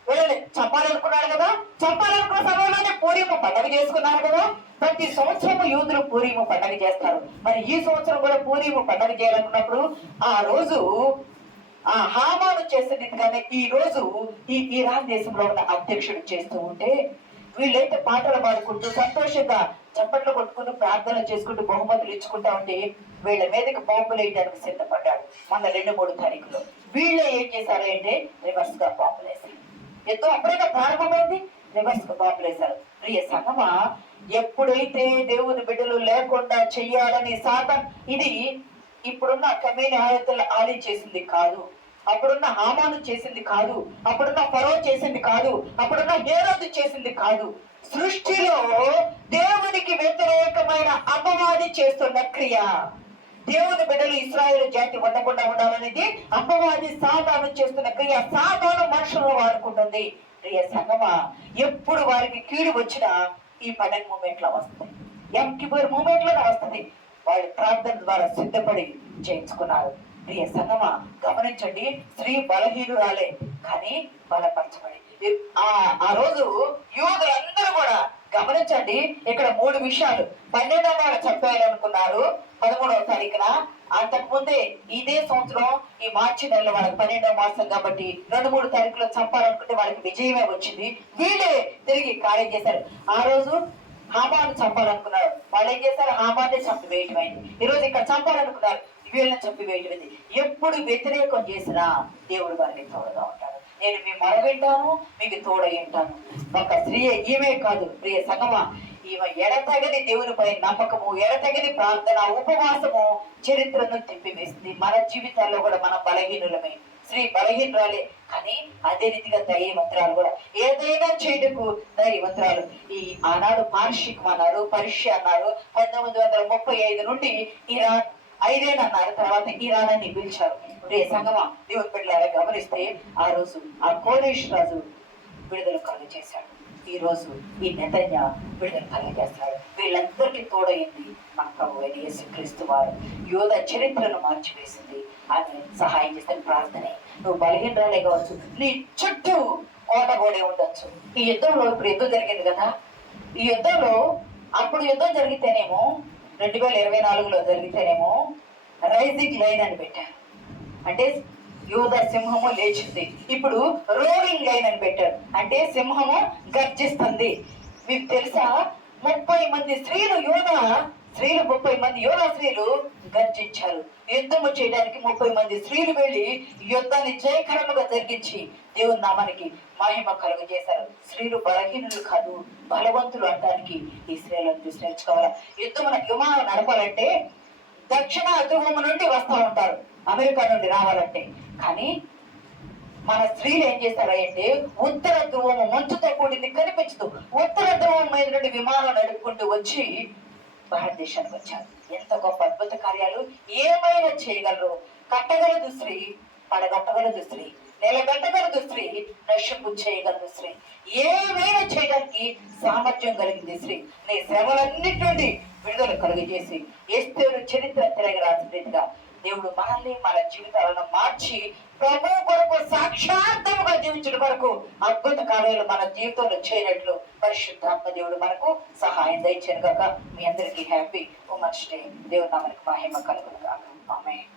వీళ్ళని చంపాలనుకున్నాడు కదా. చంపాలనుకున్న సమయంలోనే పూరీము పండగ చేసుకున్నారు కదా. ప్రతి సంవత్సరం యూదులు పూరీము పండగ చేస్తారు. మరి ఈ సంవత్సరం కూడా పూరీము పండగ చేయాలనుకున్నప్పుడు ఆ రోజు ఆ హామాను చేసేది కానీ ఈ రోజు ఈ ఇరాన్ దేశంలో ఉన్న అధ్యక్షుడు చేస్తూ ఉంటే, వీళ్ళైతే పాటలు పాడుకుంటూ సంతోషంగా చప్పట్లు కొట్టుకుంటూ ప్రార్థన చేసుకుంటూ బహుమతులు ఇచ్చుకుంటా ఉంటే, వీళ్ళ మీదకి బాంబులు వేయడానికి సిద్ధపడ్డాడు. మన 2-3 తారీఖులో వీళ్ళే ఏం చేశారు అంటే రివర్స్ గా బాంబులు వేశారు. ఎంతో అప్పుడైనా ప్రారంభమైంది, రివర్స్ గా బాంబులు వేశారు. ప్రియ సంగమా, ఎప్పుడైతే దేవుని బిడ్డలు లేకుండా చెయ్యాలని సాతాను, ఇది ఇప్పుడున్న కమేని ఆలీ చేసింది కాదు, అప్పుడున్న హామాను చేసింది కాదు, అప్పుడున్న ఫరో చేసింది కాదు, అప్పుడున్న హేరోదు చేసింది కాదు. సృష్టిలో దేవునికి వ్యతిరేకమైన అపవాది చేస్తున్న క్రియ. దేవుని బిడ్డలు ఇశ్రాయేలు జాతి ఉండకుండా ఉండాలనేది అపవాది సాతాను చేస్తున్న క్రియ. సాతాను మనుషులను వాడుకుంటుంది. ప్రియ సంగమా, ఎప్పుడు వారికి కీడు వచ్చినా ఈ పండగ మూమెంట్ లో వస్తుంది, యం కిబుర్ మూమెంట్ లోనే వస్తుంది. వాళ్ళు ప్రార్థన ద్వారా సిద్ధపడి చేయించుకున్నారు. ప్రియ సంగమా, గమనించండి, స్త్రీ బలహీనురాలే కానీ బలపరచబడి. ఆ రోజు యూదులందరూ కూడా గమనించండి, ఇక్కడ 3 విషయాలు. 12వ నాడు చంపేయాలనుకున్నారు 13వ తారీఖున. అంతకు ముందే ఇదే సంవత్సరం ఈ మార్చి నెలలో వాళ్ళకి 12వ మాసం కాబట్టి 2-3 తారీఖులో చంపాలనుకుంటే వాళ్ళకి విజయమే వచ్చింది. వీళ్ళే తిరిగి కార్యం చేశారు. ఆ రోజు హామాను చంపాలనుకున్నారు, వాళ్ళు ఏం చేశారు? హామాన్ని చంపి వేయటమైంది. ఈ రోజు ఇక్కడ చంపాలనుకున్నారు, వీళ్ళని చంపి వేయటమైంది. ఎప్పుడు వ్యతిరేకం చేసినా దేవుడు వారికి తోడుగా ఉంటాడు. నేను మీ మొర వింటాను, మీకు తోడై ఉంటాను. ఒక స్త్రీ ఈమె కాదు, ప్రియ సంగమా, ఈమె ఎడతగని దేవునిపై నమ్మకము, ఎడతగని ప్రార్థన, ఉపవాసము చరిత్రను తిప్పివేస్తుంది. మన జీవితాల్లో కూడా మనం బలహీనులమే. స్త్రీ బలహీనురాలే కానీ అదే రీతిగా ధైర్యవంతురాలు కూడా. ఏదైనా చేయటకు ధైర్యవంతురాలు. ఈ ఆనాడు పార్షికం అన్నారు, పర్షియా అన్నారు. 1935 నుండి ఇరాన్ 5 ఏళ్ళు అన్నారు, తర్వాత ఇరాన్ అని పిలిచారు. రే సంగమా, దేవుని బిడ్డలారా గమనిస్తే ఆ రోజు ఆ కోరేష్ రాజు విడుదల కలుగ చేశాడు. ఈ రోజు ఈ నెతన్యా విడుదల కలుగజేస్తాడు. వీళ్ళందరికీ తోడైంది మన ప్రభువైన యేసుక్రీస్తు వారు. యోధ చరిత్రను మార్చివేసింది. ఆమె సహాయం చేస్తే ప్రార్థనే. నువ్వు బలహీనరాలే కావచ్చు, నీ చుట్టూ కోటగోడే ఉండొచ్చు. ఈ యుద్ధంలో ఇప్పుడు యుద్ధం జరిగింది కదా, ఈ యుద్ధంలో అప్పుడు యుద్ధం జరిగితేనేమో 2024లో జరిగితేనేమో రైజింగ్ లైన్ అని పెట్టారు, అంటే యూదా సింహము లేచింది. ఇప్పుడు రోరింగ్ లైన్ అని పెట్టారు, అంటే సింహము గర్జిస్తుంది. మీకు తెలుసా, 30 మంది స్త్రీలు యోధా స్త్రీలు 30 మంది యోధా స్త్రీలు గర్జించారు. యుద్ధము చేయడానికి 30 మంది స్త్రీలు వెళ్ళి యుద్ధాన్ని జయకరముగా జరిగించి దేవుని నామానికి మహిమ కలుగ చేశారు. స్త్రీలు బలహీనులు కాదు, బలవంతులు అనడానికి ఈ స్త్రీలను చూసి నేర్చుకోవాలి. విమానం నడపాలంటే దక్షిణ ధ్రువము నుండి వస్తూ ఉంటారు, అమెరికా నుండి రావాలంటే. కానీ మన స్త్రీలు ఏం చేస్తారంటే ఉత్తర ధ్రువము మంచుతో కూడింది కనిపించదు, ఉత్తర ధ్రువం మీద నుండి విమానం నడుపుకుంటూ వచ్చి భారతదేశానికి వచ్చారు. ఎంత గొప్ప అద్భుత కార్యాలు! ఏమైనా చేయగలరు. కట్టగలదు స్త్రీ, పడగొట్టగలదు స్త్రీ, నిలబెట్టగలదు స్త్రీ, నశింపు చేయగలదు స్త్రీ. ఏమైనా చేయడానికి సామర్థ్యం కలిగింది స్త్రీ. నీ శ్రమలన్నిటి నుండి విడుదల కలుగజేసి ఎస్తేరు చరిత్ర తిరగరాసిన రీతిగా దేవుడు మనల్ని, మన జీవితాలను మార్చి ప్రభు కొరకు సాక్షాత్ముగా జీవించడం వరకు అద్భుత కార్యాలు మన జీవితంలో చేయనట్లు పరిశుద్ధాత్మ దేవుడు మనకు సహాయం దయచేయను గాక. మీ అందరికీ హ్యాపీ ఉమెన్స్ డే. దేవుడు మనకు మహిమ కలుగును గాక. ఆమేన్.